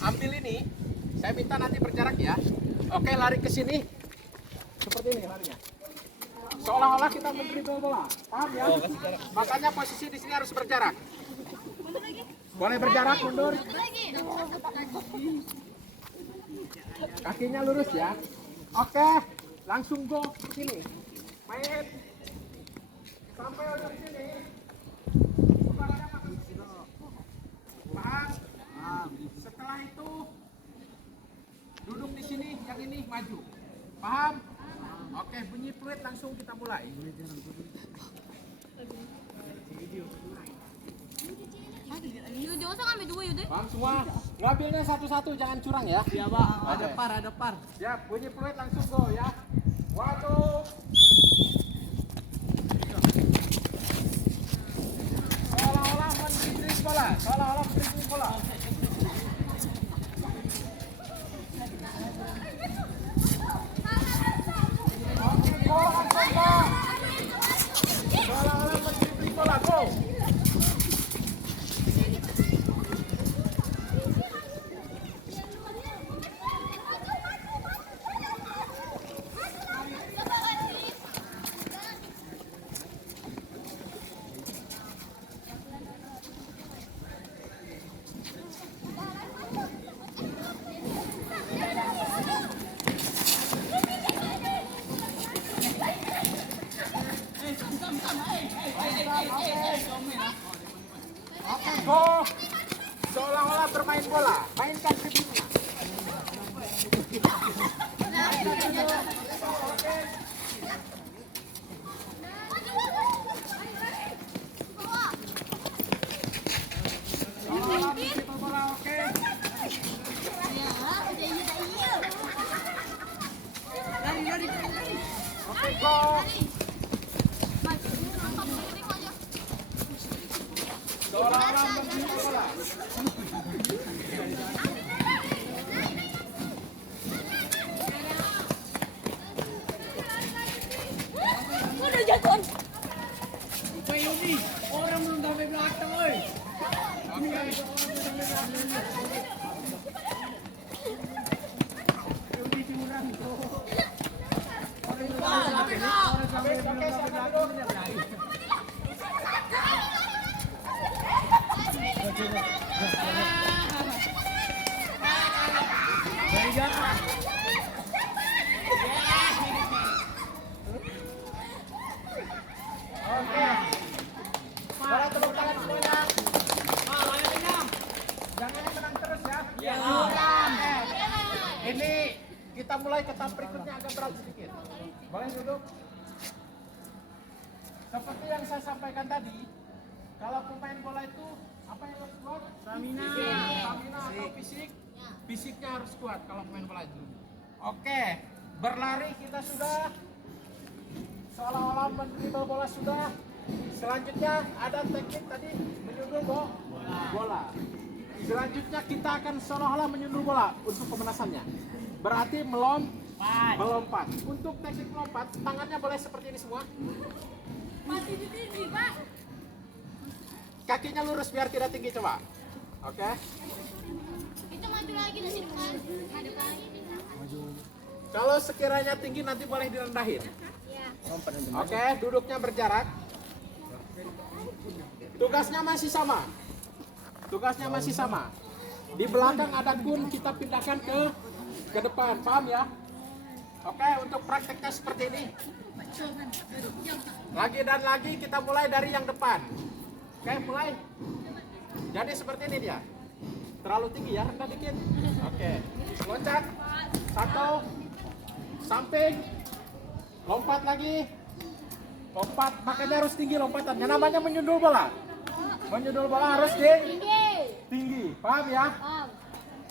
ambil ini, saya minta nanti berjarak ya. Oke, lari ke sini, seperti ini larinya. Seolah-olah kita mendribble bola, paham ya? Makanya posisi di sini harus berjarak. Boleh berjarak, mundur. Kakinya lurus ya. Oke, langsung go ke sini. Main sampai ujung sini. Paham? Setelah itu duduk di sini, yang ini maju. Paham? Oke, bunyi fluid langsung kita mulai. Paham semua? Ngambilnya satu-satu, jangan curang ya. Iya, Pak. Ada par. Siap, bunyi fluid langsung go ya. Waduh. Seolah-olah mendribling bola. Oke, go langsung go. Seolah-olah mendribling bola, go. Oke, go. Seolah-olah bermain bola. Mainkan dribblingnya. Seolah-olah dribble bola, oke. Oke, go. Seolah-olah mendribble bola. Orang belum sampai belakang, oi. Boleh tepuk tangan semuanya. Jangan menang terus ya. Ini kita mulai ke tahap berikutnya agak berat sedikit. Boleh duduk. Seperti yang saya sampaikan tadi, kalau pemain bola itu apa yang harus kuat? Stamina atau fisik. Fisiknya harus kuat kalau pemain bola itu. Oke, berlari kita sudah. Seolah-olah mendribble bola sudah. Selanjutnya ada teknik tadi menyundul bola. Selanjutnya kita akan seolah-olah menyundul bola untuk pemanasannya. Berarti melompat. Untuk teknik melompat, tangannya boleh seperti ini semua. Masih di tinggi, Pak. Kakinya lurus biar tidak tinggi, coba. Oke. Itu maju lagi dari depan. Maju lagi. Kalau sekiranya tinggi nanti boleh direndahin. Ya. Oke, duduknya berjarak. Tugasnya masih sama. Di belakang ada kun, kita pindahkan ke ke depan, paham ya? Oke, untuk prakteknya seperti ini. Lagi dan lagi kita mulai dari yang depan. Oke, mulai. Jadi seperti ini dia. Terlalu tinggi ya, rendah dikit. Oke, loncat. 1, samping, lompat lagi. Lompat, makanya harus tinggi lompatannya. Namanya menyundul bola. Menyundul bola harus tinggi. Paham ya?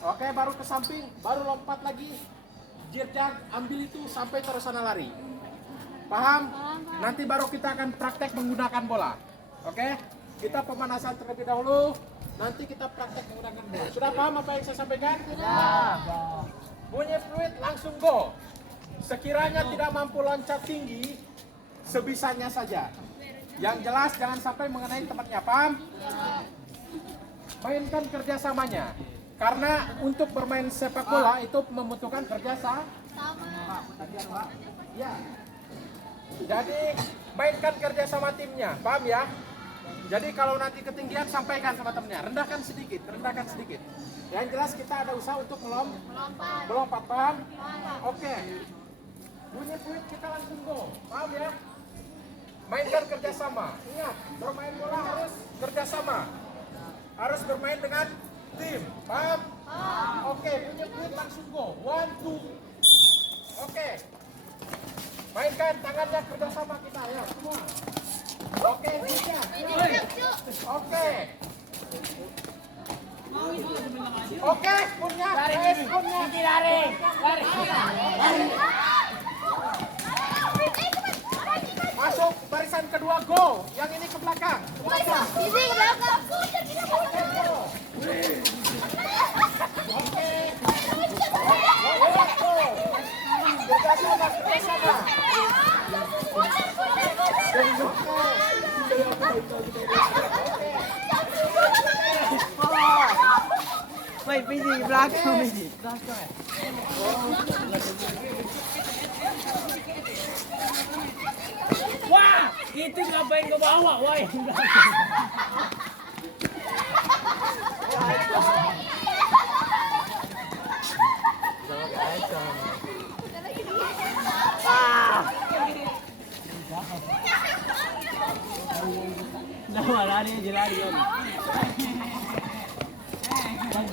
Oke, baru ke samping, baru lompat lagi. Jirjak, ambil itu sampai terus sana lari. Paham? Nanti baru kita akan praktek menggunakan bola. Oke? Kita pemanasan terlebih dahulu. Nanti kita praktek menggunakan bola. Sudah paham apa yang saya sampaikan? Sudah. Bunyi fluid langsung go. Sekiranya tidak mampu loncat tinggi, sebisanya saja. Yang jelas jangan sampai mengenai temannya. Paham? Mainkan kerjasamanya. Karena untuk bermain sepak bola itu membutuhkan kerjasama. Ya. Jadi mainkan kerjasama timnya, paham ya? Jadi kalau nanti ketinggian sampaikan sama temennya, rendahkan sedikit. Yang jelas kita ada usaha untuk melompat, paham? Oke. Bunyi fluid kita langsung go, paham ya? Mainkan kerjasama. Ingat, bermain bola harus kerjasama. Harus bermain dengan tim, paham? Oke, bunyi fluid langsung go. 1, 2. Oke. Mainkan tangannya kerjasama kita ya, semua. Oke, siap. Oke. Oke, punya. Lari. Masuk barisan kedua, go. Yang ini ke belakang. Ini ke belakang. Oke. Kerjasama. Wait, busy, belakang, busy. Wah, itu ngapain ke bawah, woi. Nah, lari aja lari. Dari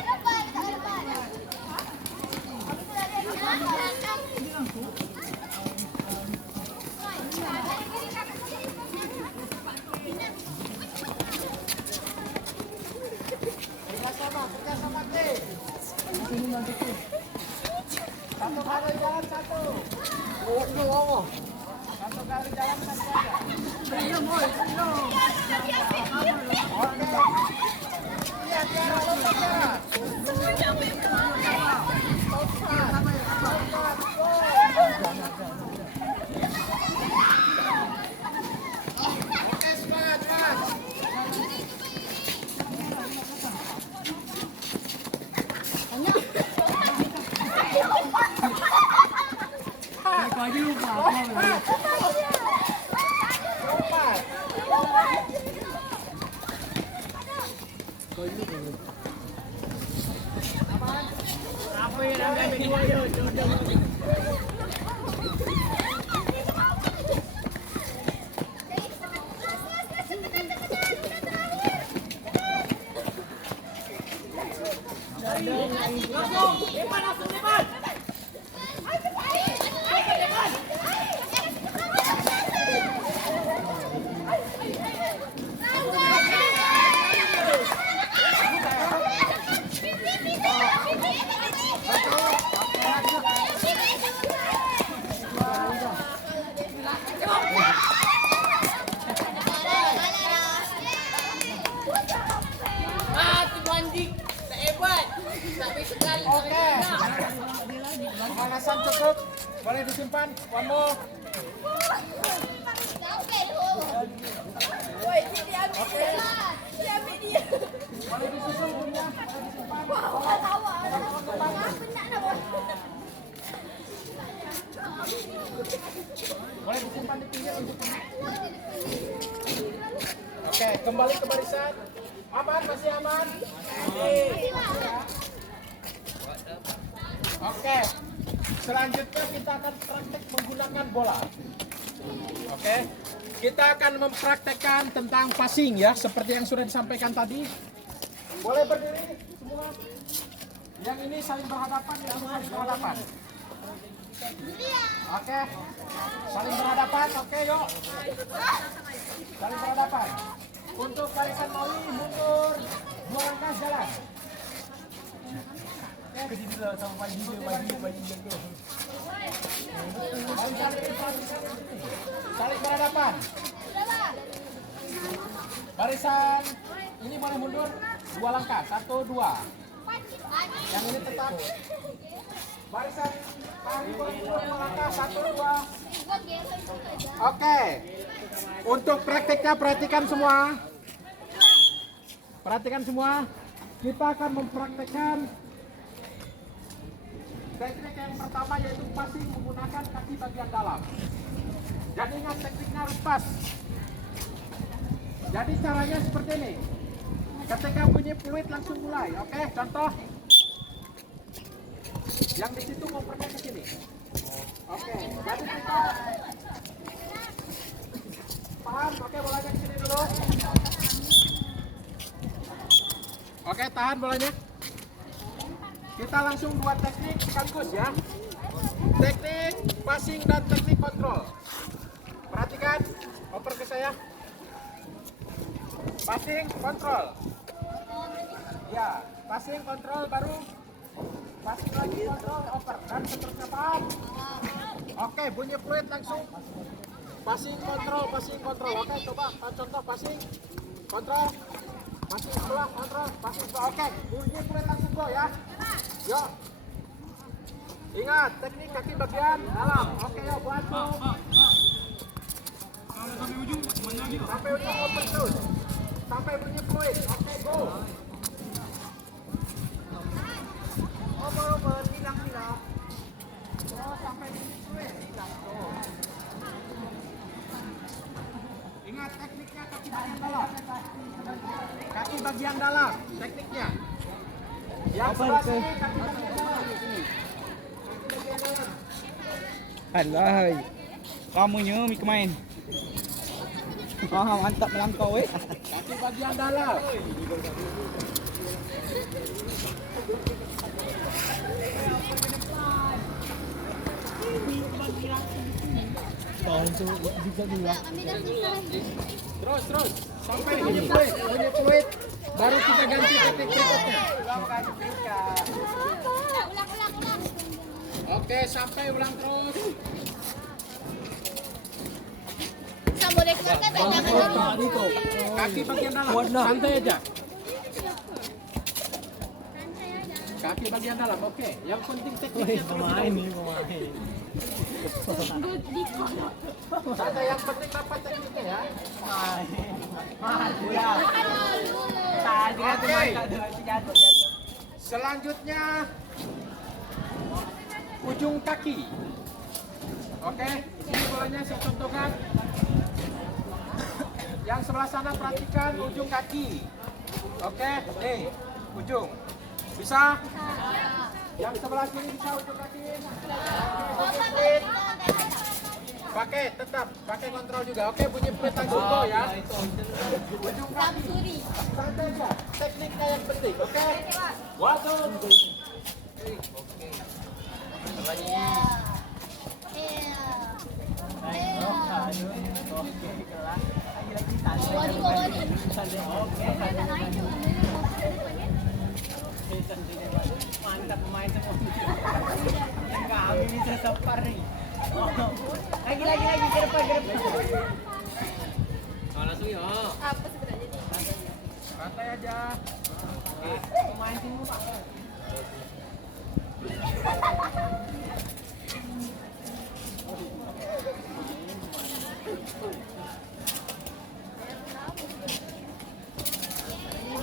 depan, dari depan. Kerjasama tim. Satu kali jalan satu. Satu kali jalan satu aja. Oke. Iya, Tiara, lompat Tiara. Oke, semangat, semangat. Lompat. Apa yang anda berdua yuk? Oke. Pemanasan cukup. Boleh disimpan. One more. Boleh disusun punya. Boleh disimpan di pinggir untuk Oke, kembali ke barisan. Aman, masih aman? Oke. Selanjutnya kita akan praktek menggunakan bola. Oke. Kita akan mempraktekkan tentang passing ya, seperti yang sudah disampaikan tadi. Boleh berdiri semua. Yang ini saling berhadapan, yang ini saling berhadapan. Oke. Saling berhadapan, oke yuk. Saling berhadapan. Untuk barisan Maui mundur 2 langkah jalan. Saling berhadapan. Barisan ini boleh mundur 2 langkah, 1, 2. Yang ini tetap. Barisan tarik boleh mundur 2 langkah, 1, 2. Oke. Untuk prakteknya perhatikan semua. Perhatikan semua. Kita akan mempraktekkan teknik yang pertama yaitu passing menggunakan kaki bagian dalam. Jadi ingat tekniknya harus pas. Jadi caranya seperti ini. Ketika bunyi fluid langsung mulai. Oke, contoh. Yang di situ ngopernya ke sini. Oke, jadi kita paham. Oke, bolanya ke sini dulu. Oke, tahan bolanya. Kita langsung buat teknik sekaligus ya. Teknik passing dan teknik kontrol. Perhatikan, oper ke saya. Passing, kontrol. Ya, passing, kontrol, baru passing lagi, kontrol, oper. Dan seterusnya, paham? Oke, bunyi fluid langsung. Passing, kontrol, passing, kontrol. Oke, coba contoh passing, kontrol. Passing sebelah, kontrol, passing sebelah. Oke, bunyi fluid langsung go ya. Yuk. Ingat, teknik kaki bagian dalam. Oke, yuk buat tuh. Sampai ujung open terus. Sampai bunyi fluid. Oke, go. Open, hilang. Oh, sampai bunyi fluid. Hilang. Tuh. Ingat tekniknya kaki bagian dalam. Kaki bagian dalam, tekniknya. Yang sebelah sini kaki bagian dalam. Alay. Kamunya Mik main. Mantap melangkau Kaki bagian dalam. Terus sampai bunyi fluid, baru kita ganti teknik berikutnya. Oke, sampai ulang terus. Boleh keluarkan Kaki bagian dalam, santai aja. Kaki bagian dalam, oke. Yang penting tekniknya pemain. Santai, yang penting dapat tekniknya ya. Oke. Selanjutnya ujung kaki. Oke, ini bolanya saya contohkan. Yang sebelah sana perhatikan ujung kaki. Oke, nih ujung. Bisa? Yang sebelah sini bisa ujung kaki. Pakai tetap, pakai kontrol juga. Oke, bunyi fluid langsung go ya. Ujung kaki. Santai aja. Tekniknya yang penting. Oke. Waktu. Mantap pemain semua. Kami bisa separ nih. Lagi ke depan. Langsung ya. Apa sebenarnya nih? Santai aja. Pemain semua Pak.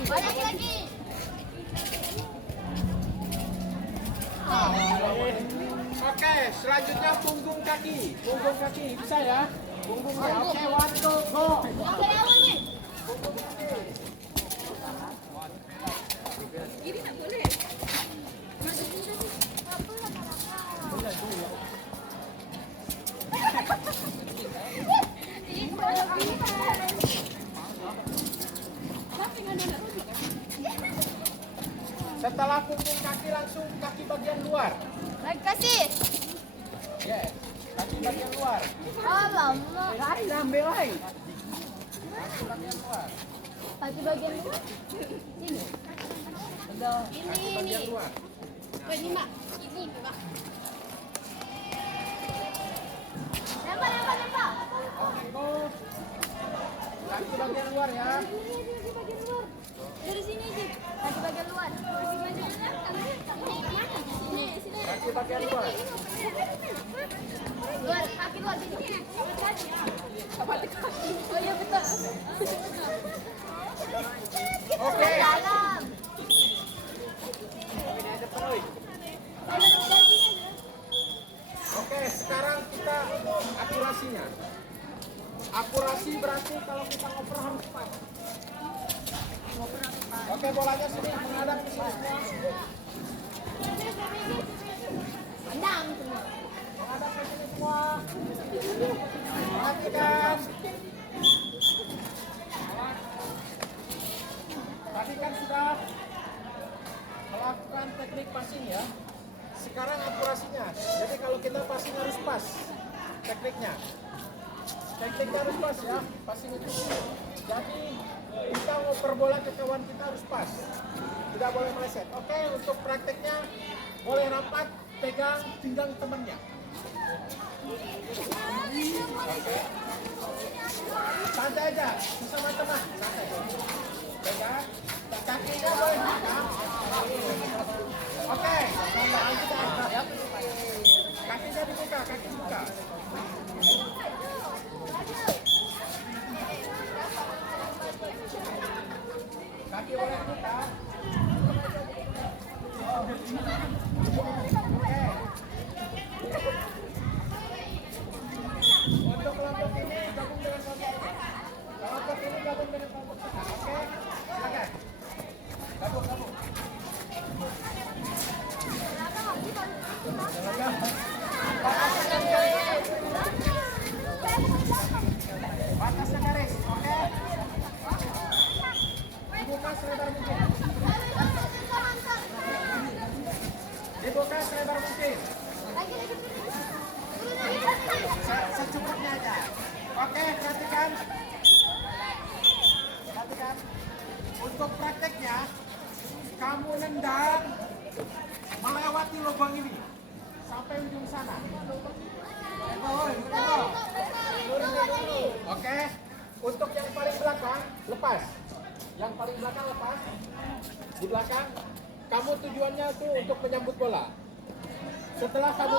Banyak lagi. Oke, selanjutnya punggung kaki. Punggung kaki bisa ya? Punggungnya. Oke, waktu go. Yang dari awal nih. Punggung kaki. Ini tak boleh. kaki langsung kaki bagian luar. Baik, kasih. Yes, kaki bagian luar. Alamak. Kaki bagian luar. Kaki bagian luar. Ini. Kaki bagian luar. Ini, Mak. Ini, Mak. Lempar. Oke, go. Kaki bagian luar ya. Dari sini aja. Kaki bagian luar. Kaki bagian luar. Sini. Kaki bagian luar. Luar, kaki luar sini. Oh iya betul. Oke. Dalam. Oke, sekarang kita akurasinya. Akurasi berarti kalau kita ngoper harus pas. Oke, bolanya sini menghadap ke sini semua. Pandang semua. Menghadap ke sini semua. Perhatikan. Tadi kan sudah melakukan teknik passing ya. Sekarang akurasinya. Jadi kalau kita passing harus pas tekniknya. Tekniknya harus pas ya, passing itu. Jadi kita ngoper bola ke kawan kita harus pas. Tidak boleh meleset. Oke, untuk prakteknya boleh rapat pegang pinggang temannya. Oke. Santai aja, bersama teman. Santai. Pegang. Kakinya boleh pegang. Oke. Kakinya dibuka, kaki dibuka. Kaki boleh dibuka. Untuk kelompok ini gabung dengan kelompok ini gabung dengan kelompok kita. Oke, silakan. Gabung. Batasnya garis, oke? Dibuka selebar mungkin. Dibuka selebar mungkin. Secukupnya aja. Oke, perhatikan. Untuk prakteknya, kamu nendang melewati lubang ini sampai ujung sana. Oke, untuk yang paling belakang lepas. Yang paling belakang lepas. Di belakang, kamu tujuannya tuh untuk menyambut bola. Setelah kamu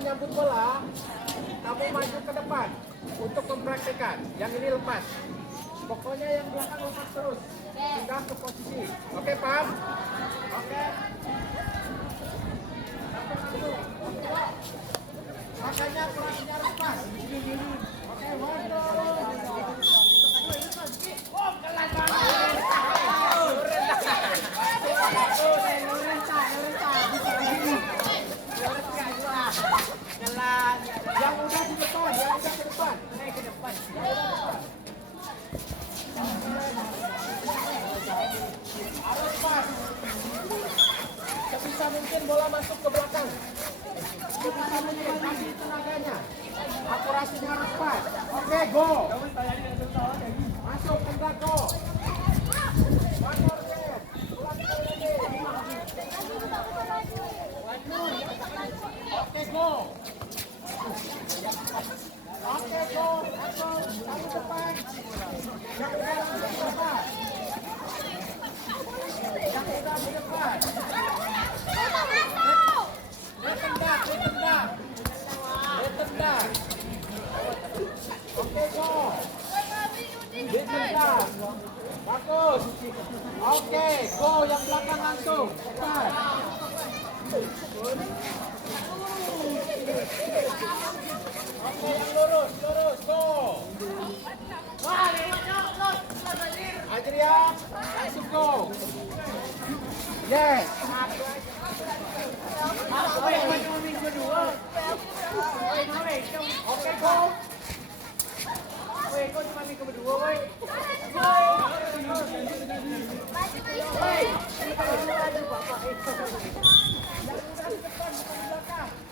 menyambut bola, kamu maju ke depan untuk mempraktikkan. Yang ini lepas. Pokoknya yang belakang lepas terus. Pindah ke posisi. Oke, paham? Oke. Makanya kurasinya harus pas. Oke, yang udah di depan, naik ke depan. Harus pas. Sebisa mungkin bola masuk ke belakang. Sebisa mungkin kasih tenaganya. Akurasinya harus pas. Oke, go. Masuk, tendang, go. One more set. Ulang lagi. Oke, go. Oke, go. Kamu depan. Yang udah di depan. Yang udah di depan. Ditendang. Oke, go. Ditendang. Bagus. Oke, go. Yang belakang langsung. Cepat. Oke, yang lurus, go. Adrian, langsung go. Yes. Oke, go.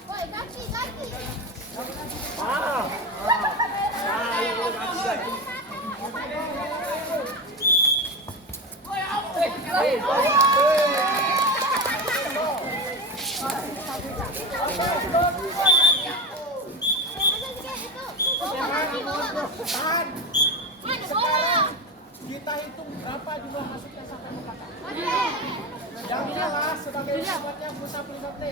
Woi, kaki. Sekarang kita hitung berapa jumlah masuknya sampai ke belakang. Yang jelas sebagai sahabatnya Musa Plinote.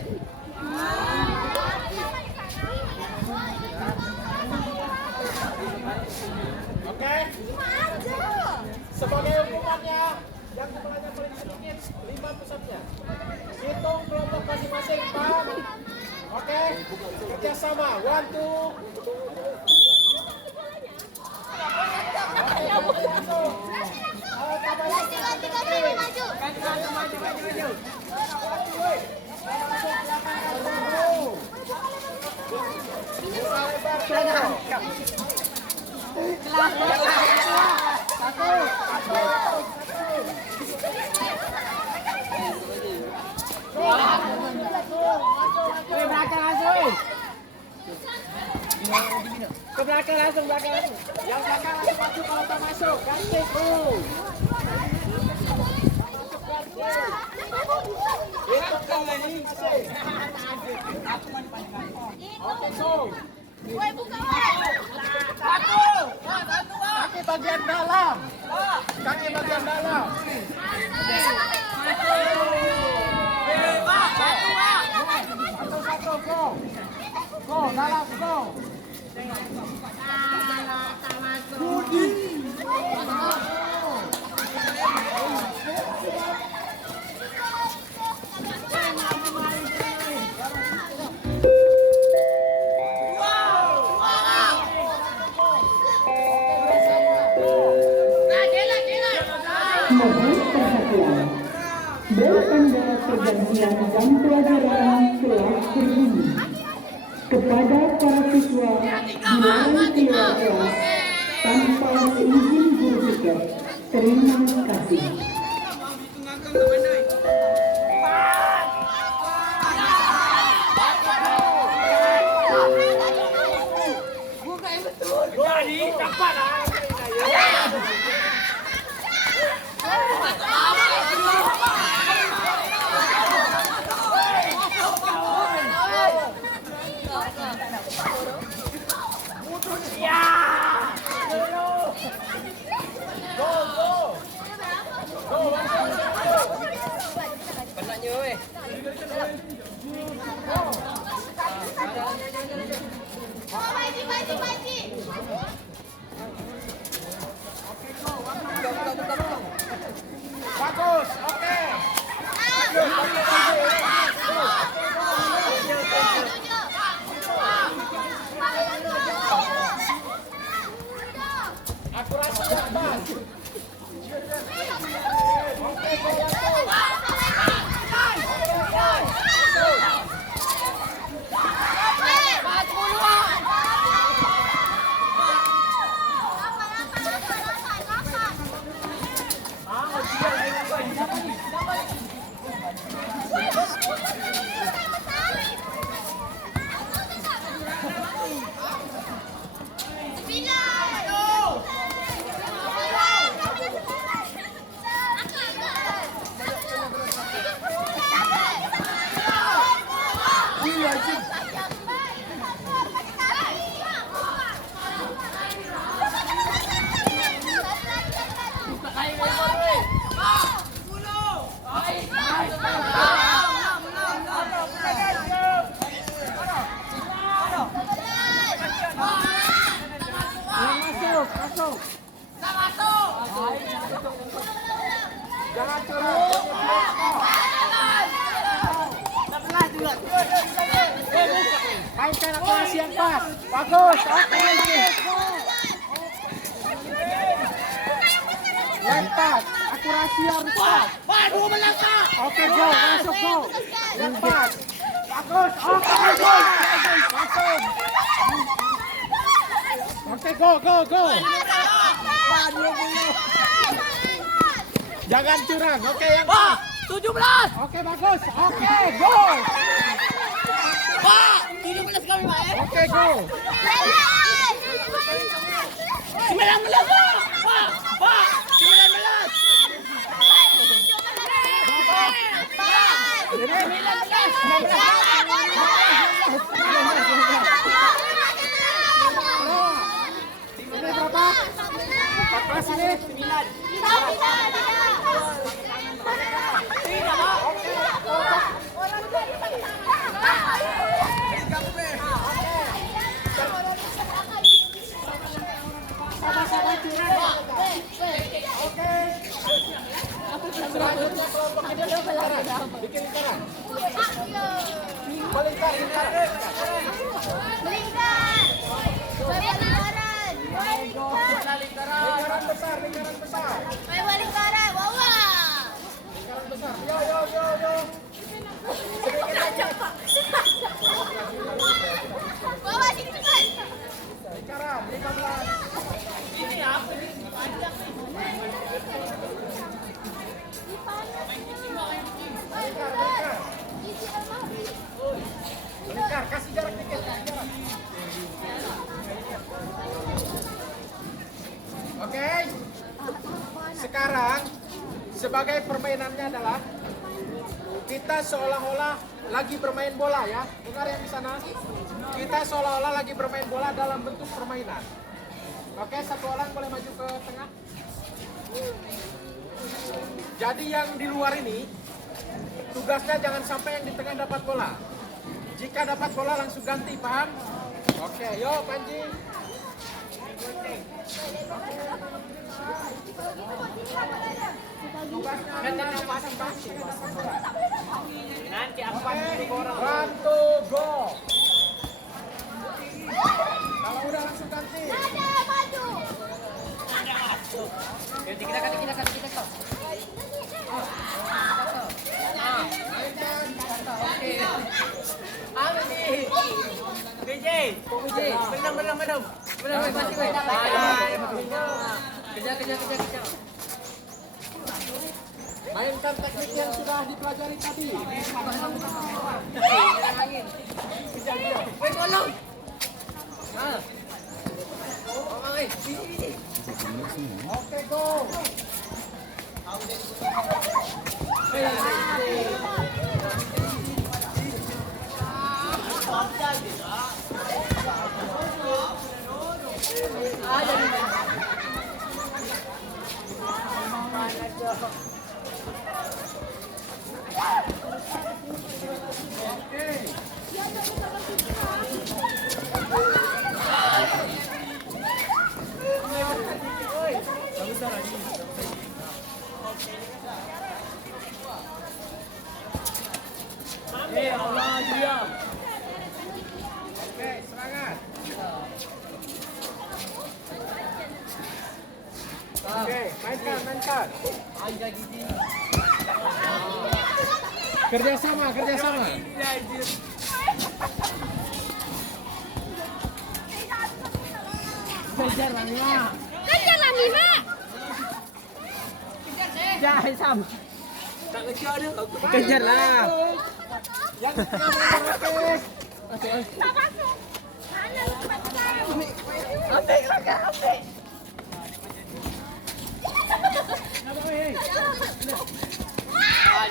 Oke. Sebagai hukumannya yang jumlahnya paling sedikit 5 pusatnya. Hitung kelompok masing-masing, Pak. Oke. Kerjasama. 1, 2. Ke belakang langsung. Yang belakang langsung masuk kalau tak masuk. Ganti, bro. Hitung kau masing-masing. Oke, go. Kaki bagian dalam. Satu, go. Go, dalam, go. Budi. Mohon perhatian. Bertanda pergantian jam pelajaran kelas berbunyi. Kepada para siswa dilarang keluar kelas tanpa izin guru tiket. Terima kasih. Bagus, oke. Akurasi yang pas. Oke, jangan curang. Mainkan akurasi yang pas. Bagus, oke. Yang pas, akurasi yang pas. Oke, go, masuk, go. Yang pas. Bagus, oke, bagus. Masuk. Oke, go. Jangan curang. Oke, yang 17. Oke, bagus. Oke, go. Pak, 17 kami, Pak. Oke, go. 19, Pak. Pak, 19. Ini berapa? 14 ini. 9. Sama-sama curang. Oke. Selanjutnya kelompok ini bikin lingkaran. Melingkar. Lingkaran besar. Lingkaran besar. Yo. Lingkaran 15. Lingkar, kasih jarak dikit. Oke. Sekarang sebagai permainannya adalah kita seolah-olah lagi bermain bola ya. Dengar yang di sana. Kita seolah-olah lagi bermain bola dalam bentuk permainan. Oke, satu orang boleh maju ke tengah. Jadi yang di luar ini tugasnya jangan sampai yang di tengah dapat bola. Jika dapat bola langsung ganti, paham? Oke, yo Panji. Tugasnya adalah masing-masing dapat bola. Nanti apa One, two, go. Kalau udah langsung ganti. kita. Apa nih? BJ. Belum. Kejar. Mainkan teknik yang sudah dipelajari tadi. Woi, tolong. Oke, go. Allah diam. Oke, semangat. Oke, mainkan. Kerjasama. Kejar Nina. Jangan Sam. Tak kejar dia. Kejarlah. Yang oke.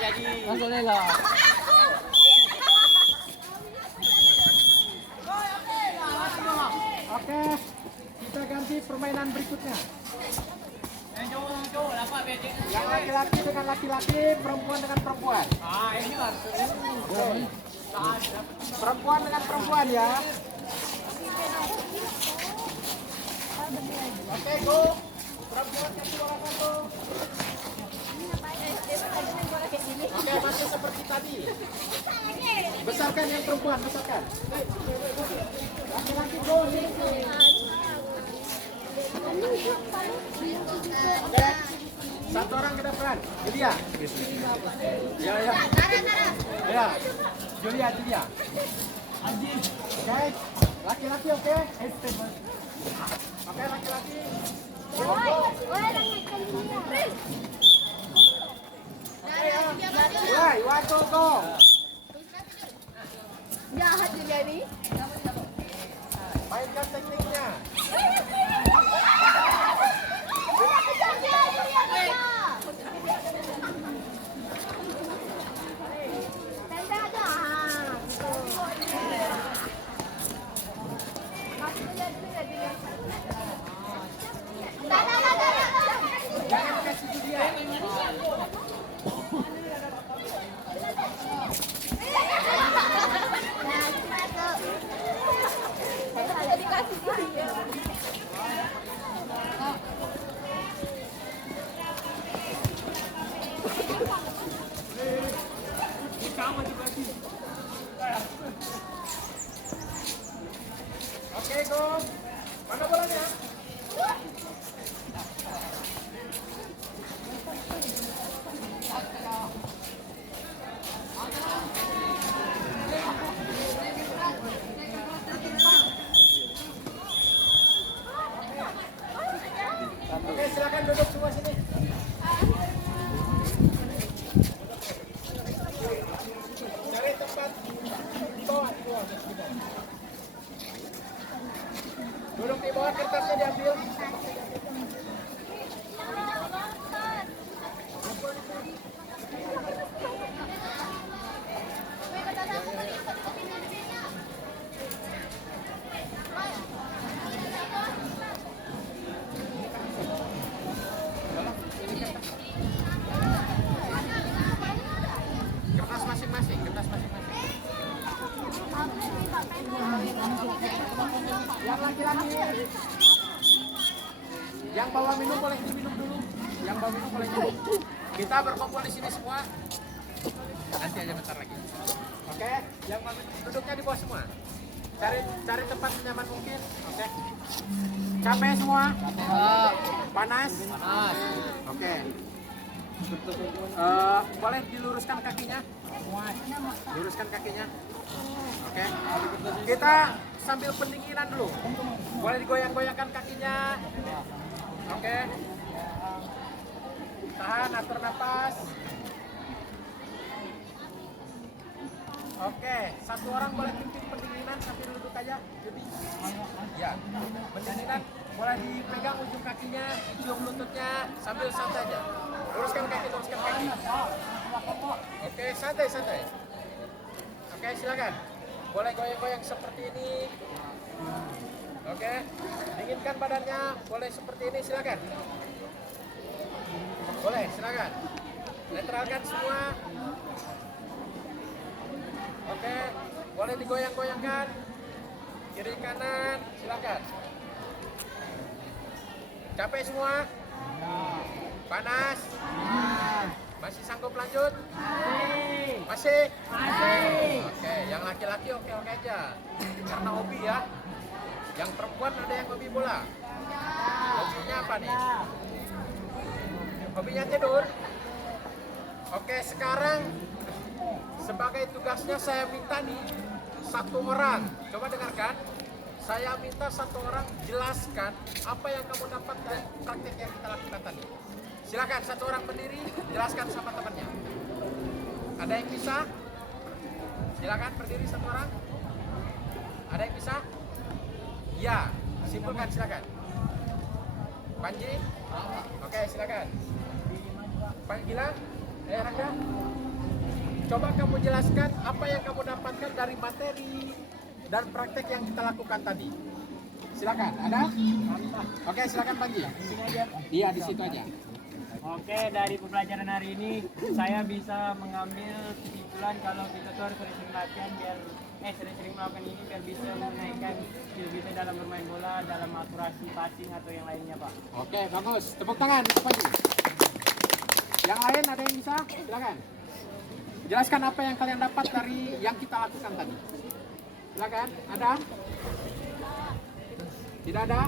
Jadi. Langsung lah. Oke, kita ganti permainan berikutnya. Yang laki-laki dengan laki-laki, perempuan dengan perempuan. Ini kan. Perempuan dengan perempuan ya. Oke, go. Perempuan kasih bola satu. Oke, masih seperti tadi. Besarkan yang perempuan, besarkan. Laki-laki go. Oke. Satu orang ke depan. Julia. Ya. Ya. Julia. Oke. Laki-laki oke. Oke, laki-laki. Mulai, waktu go. Jahat juga nih. Mainkan tekniknya. Jangan kasih dia. Oke, go. Mana bolanya? Oke, silakan duduk semua sini. Cari tempat di bawah, Duduk di bawah, kertasnya diambil. Kertas masing-masing. Yang laki-laki, yang bawa minum boleh minum dulu. Kita berkumpul di sini semua. Nanti aja bentar lagi. Oke, yang mau minum duduknya di bawah semua. Cari tempat senyaman mungkin. Oke. Capek semua? Panas? Oke. Boleh diluruskan kakinya? Luruskan kakinya. Oke. Kita sambil pendinginan dulu. Boleh digoyang-goyangkan kakinya. Oke. Tahan, atur napas. Oke, satu orang boleh pimpin pendinginan sambil duduk aja. Jadi, ya, pendinginan boleh dipegang ujung kakinya, cium lututnya sambil santai aja. Luruskan kaki. Oke, santai. Oke, silakan. Boleh goyang-goyang seperti ini. Oke, dinginkan badannya. Boleh seperti ini, silakan. Boleh, silakan. Netralkan semua. Oke, boleh digoyang-goyangkan. Kiri kanan, silakan. Capek semua? Panas? Masih sanggup lanjut? Masih? Oke, yang laki-laki oke aja. Karena hobi ya. Yang perempuan ada yang hobi bola. Hobinya apa nih? Hobinya tidur. Oke, sekarang sebagai tugasnya saya minta nih satu orang, coba dengarkan. Saya minta satu orang jelaskan apa yang kamu dapat dari praktek yang kita lakukan tadi. Silakan satu orang berdiri, jelaskan sama temannya. Ada yang bisa? Silakan berdiri satu orang. Ada yang bisa? Ya, simpulkan silakan. Panji? Oke, silakan. Gilang? Rangga? Coba kamu jelaskan apa yang kamu dapatkan dari materi dan praktek yang kita lakukan tadi. Silakan, ada? Oke, silakan Panji. Iya, di situ aja. Oke, dari pembelajaran hari ini saya bisa mengambil kesimpulan kalau kita tuh harus sering-sering latihan sering-sering melakukan ini biar bisa menaikkan skill kita dalam bermain bola, dalam akurasi passing atau yang lainnya, Pak. Oke, bagus. Tepuk tangan untuk Panji. Yang lain ada yang bisa? Silakan. Jelaskan apa yang kalian dapat dari yang kita lakukan tadi. Silakan. Ada? Tidak ada?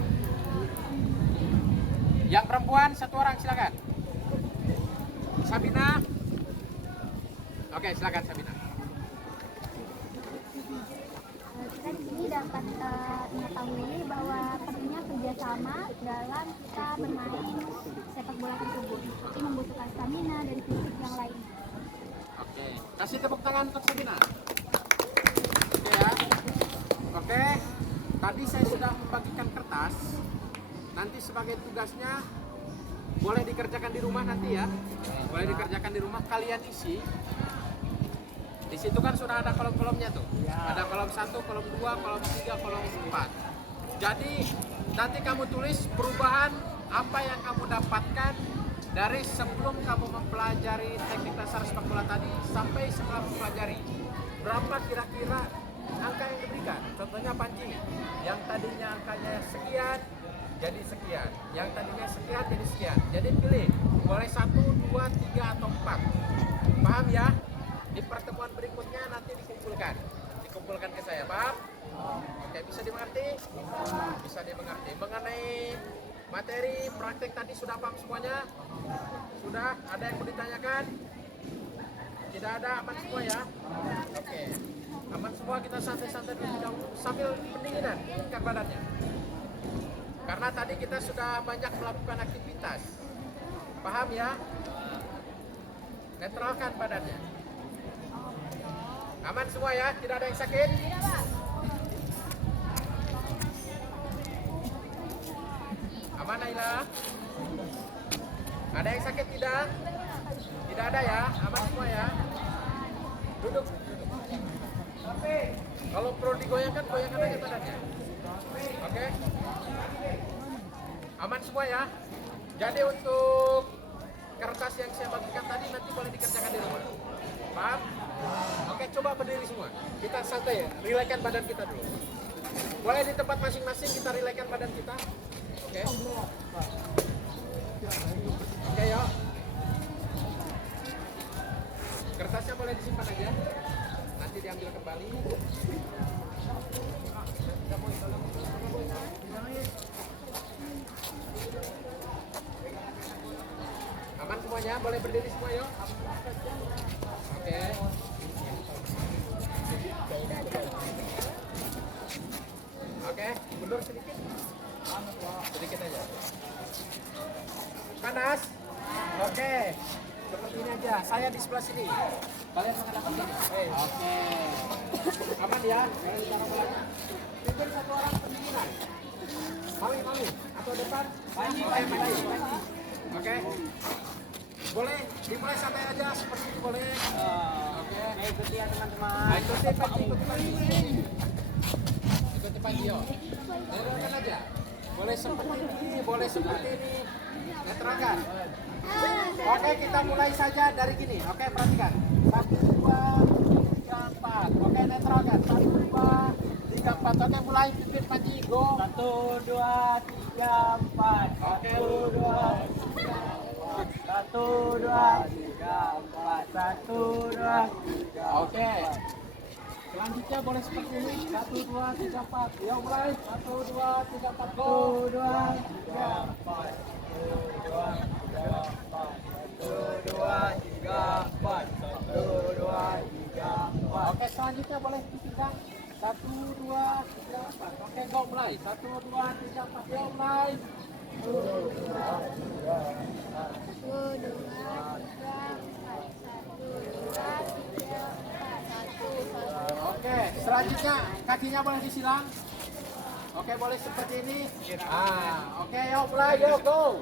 Yang perempuan satu orang silakan. Sabina. Oke, silakan Sabina. Kita di sini dapat mengetahui bahwa pentingnya kerjasama dalam kita bermain sepak bola tersebut, seperti membutuhkan stamina dan fisik yang lain. Oke, kasih tepuk tangan untuk Sabina. Oke ya. Oke, tadi saya sudah membagikan kertas. Nanti sebagai tugasnya boleh dikerjakan di rumah nanti ya. Boleh dikerjakan di rumah, kalian isi. Di situ kan sudah ada kolom-kolomnya tuh. Ada kolom 1, kolom 2, kolom 3, kolom 4. Jadi nanti kamu tulis perubahan apa yang kamu dapatkan dari sebelum kamu mempelajari teknik dasar sepak bola tadi sampai setelah mempelajari. Berapa kira-kira angka yang diberikan? Contohnya Panji, yang tadinya angkanya sekian jadi sekian, yang tadinya sekian jadi sekian. Jadi pilih, boleh 1, 2, 3 atau 4. Paham ya? Di pertemuan berikutnya nanti dikumpulkan ke saya, paham? Oke, bisa dimengerti? Bisa dimengerti. Mengenai materi praktek tadi sudah paham semuanya? Sudah? Ada yang mau ditanyakan? Tidak ada, aman semua ya? Oke, aman semua, kita santai-santai dulu sambil pendinginan, dinginkan badannya. Karena tadi kita sudah banyak melakukan aktivitas. Paham ya? Netralkan badannya. Aman semua ya? Tidak ada yang sakit? Tidak, Pak. Aman, Naila? Ada yang sakit tidak? Tidak ada ya? Aman semua ya? Duduk. Kalau perlu digoyangkan, goyangkan aja badannya. Oke? Aman semua ya? Jadi untuk kertas yang saya bagikan tadi nanti boleh dikerjakan di rumah. Paham? Oke, coba berdiri semua. Kita santai ya, rilekkan badan kita dulu. Boleh di tempat masing-masing kita rilekkan badan kita. Oke. Oke, yuk. Kertasnya boleh disimpan aja. Nanti diambil kembali. Aman semuanya? Boleh berdiri semua yuk. Oke. Oke, mundur sedikit. Sedikit aja. Panas? Oke. Seperti ini aja. Saya di sebelah sini. Kalian menghadap sini. Oke. Aman ya? Jangan bicara bola. Pimpin satu orang pendinginan. Mami. Atau depan? Panji. Oke. Boleh dimulai santai aja seperti itu boleh. Oke. Ikuti ya teman-teman. Ikuti Panji. Ikuti Panji yo. Netralkan aja. Boleh seperti ini, boleh seperti ini. Netralkan. Oke, kita mulai saja dari gini. Oke, perhatikan. 1, 2, 3, 4. Oke, netralkan. 1, 2, 3, 4. Oke, mulai pimpin Panji. Go. 1, 2, 3, 4. Oke. 1, 2, 3, 4. 1, 2, 3, 4. 1, 2, 3. Oke. Selanjutnya boleh seperti ini. 1, 2, 3, 4. Yuk mulai. 1, 2, 3, 4. Go. 1, 2, 3, 4. 1, 2, 3, 4. 1, 2, 3, 4. 1, 2, 3, 4. Oke, selanjutnya boleh dipindah. 1, 2, 3, 4. Oke, go mulai. 1, 2, 3, 4. Yuk mulai. 1, 2, 3, 4. 1, 2, 3, 4. Oke, selanjutnya kakinya boleh disilang. Oke, boleh seperti ini. Oke, yuk mulai. Yuk, go.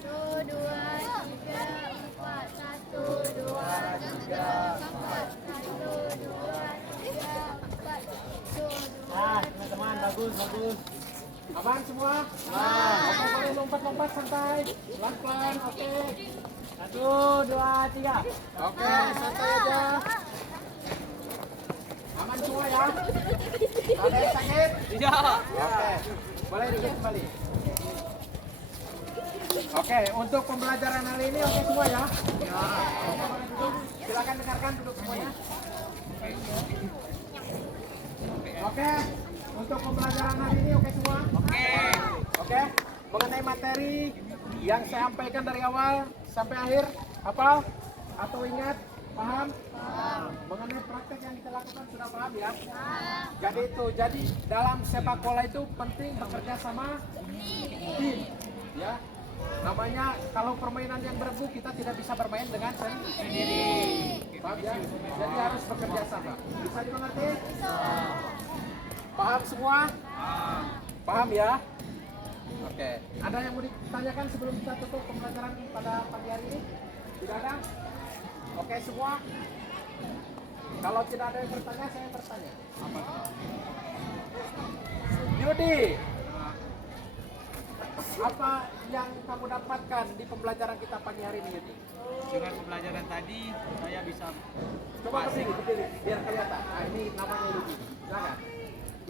1, 2, 3, 4. 1, 2, 3, 4. 1, 2, 3, 4. Nah, teman-teman, bagus. Aman semua? Oke, boleh lompat-lompat santai. Pelan-pelan, oke. 1, 2, 3. Oke, santai aja. Aman semua ya? Ada yang sakit? Tidak. Oke, boleh dikit kembali. Oke, untuk pembelajaran hari ini oke semua ya? Oke, boleh duduk. Silakan dengarkan, duduk semuanya. Oke, untuk pembelajaran hari ini oke semua? Oke, mengenai materi yang saya sampaikan dari awal sampai akhir, hafal? Atau ingat? Paham? Mengenai praktek yang kita lakukan kan sudah paham ya? Jadi itu, jadi dalam sepak bola itu penting bekerja sama tim, ya. Namanya kalau permainan yang bergu kita tidak bisa bermain dengan sendiri. Paham ya? Jadi harus bekerja sama. Bisa dimengerti? Paham semua? Paham ya? Oke. Ada yang mau ditanyakan sebelum kita tutup pembelajaran pada pagi hari ini? Tidak ada? Oke semua? Kalau tidak ada yang bertanya, saya bertanya. Yudi, apa yang kamu dapatkan di pembelajaran kita pagi hari ini, Yudi? Dengan pembelajaran tadi saya bisa Coba berdiri, biar kelihatan. Nah, ini namanya Yudi. Silakan.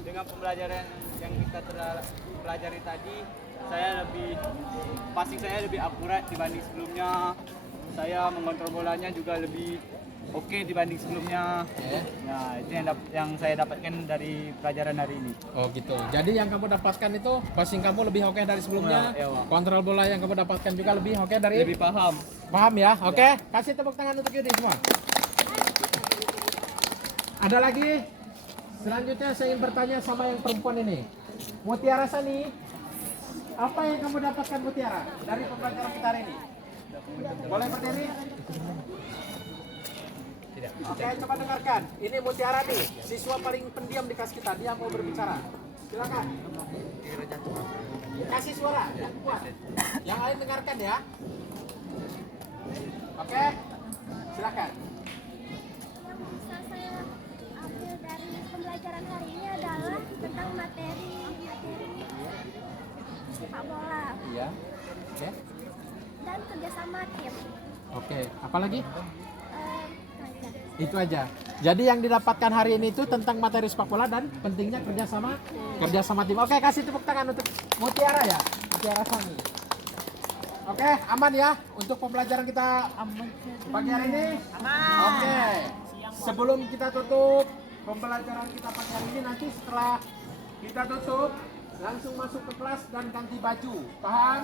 dengan pembelajaran yang kita pelajari tadi, saya passing saya lebih akurat dibanding sebelumnya. Saya mengontrol bolanya juga lebih oke dibanding sebelumnya. Nah, itu yang saya dapatkan dari pelajaran hari ini. Oh gitu. Jadi yang kamu dapatkan itu passing kamu lebih oke dari sebelumnya. Ya, Pak. Kontrol bola yang kamu dapatkan juga lebih oke dari. Lebih paham. Paham ya? Oke. Kasih tepuk tangan untuk Yudi semua. Ada lagi? Selanjutnya saya ingin bertanya sama yang perempuan ini. Mutiara Sani, apa yang kamu dapatkan Mutiara dari pembelajaran kita hari ini? Boleh berdiri? Tidak. Oke, coba dengarkan. Ini Mutiara nih, siswa paling pendiam di kelas kita. Dia mau berbicara. Silakan. Kasih suara yang kuat. Yang lain dengarkan ya. Oke, silakan. Yang bisa saya ambil dari pembelajaran hari ini adalah tentang materi sepak bola Iya. Oke. dan kerjasama tim. Oke. Apa lagi? Aja. Itu aja. Jadi yang didapatkan hari ini itu tentang materi sepak bola dan pentingnya kerjasama tim. Oke, kasih tepuk tangan untuk Mutiara ya, Mutiara Sani. Oke, aman ya untuk pembelajaran kita pagi hari ini. Aman. Oke. Sebelum kita tutup pembelajaran kita pagi hari ini, nanti setelah kita tutup langsung masuk ke kelas dan ganti baju. Paham?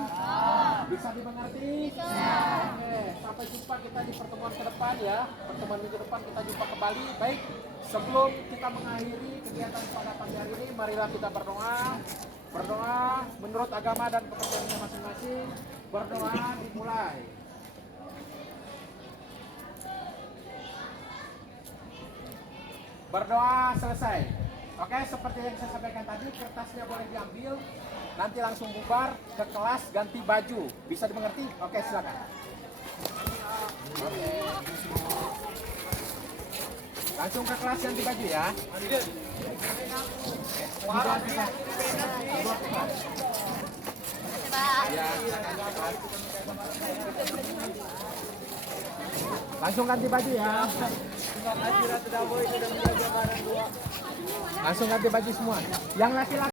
Bisa dimengerti? Oke, sampai jumpa kita di pertemuan ke depan ya. Pertemuan minggu depan kita jumpa kembali. Baik, sebelum kita mengakhiri kegiatan pada pagi hari ini, marilah kita berdoa. Berdoa menurut agama dan kepercayaannya masing-masing. Berdoa dimulai. Berdoa selesai. Oke, seperti yang saya sampaikan tadi, kertasnya boleh diambil. Nanti langsung bubar ke kelas ganti baju. Bisa dimengerti? Oke, silakan. Oke. Langsung ke kelas ganti baju ya. Ya, langsung ganti baju ya. Langsung ganti baju semua. Yang laki-laki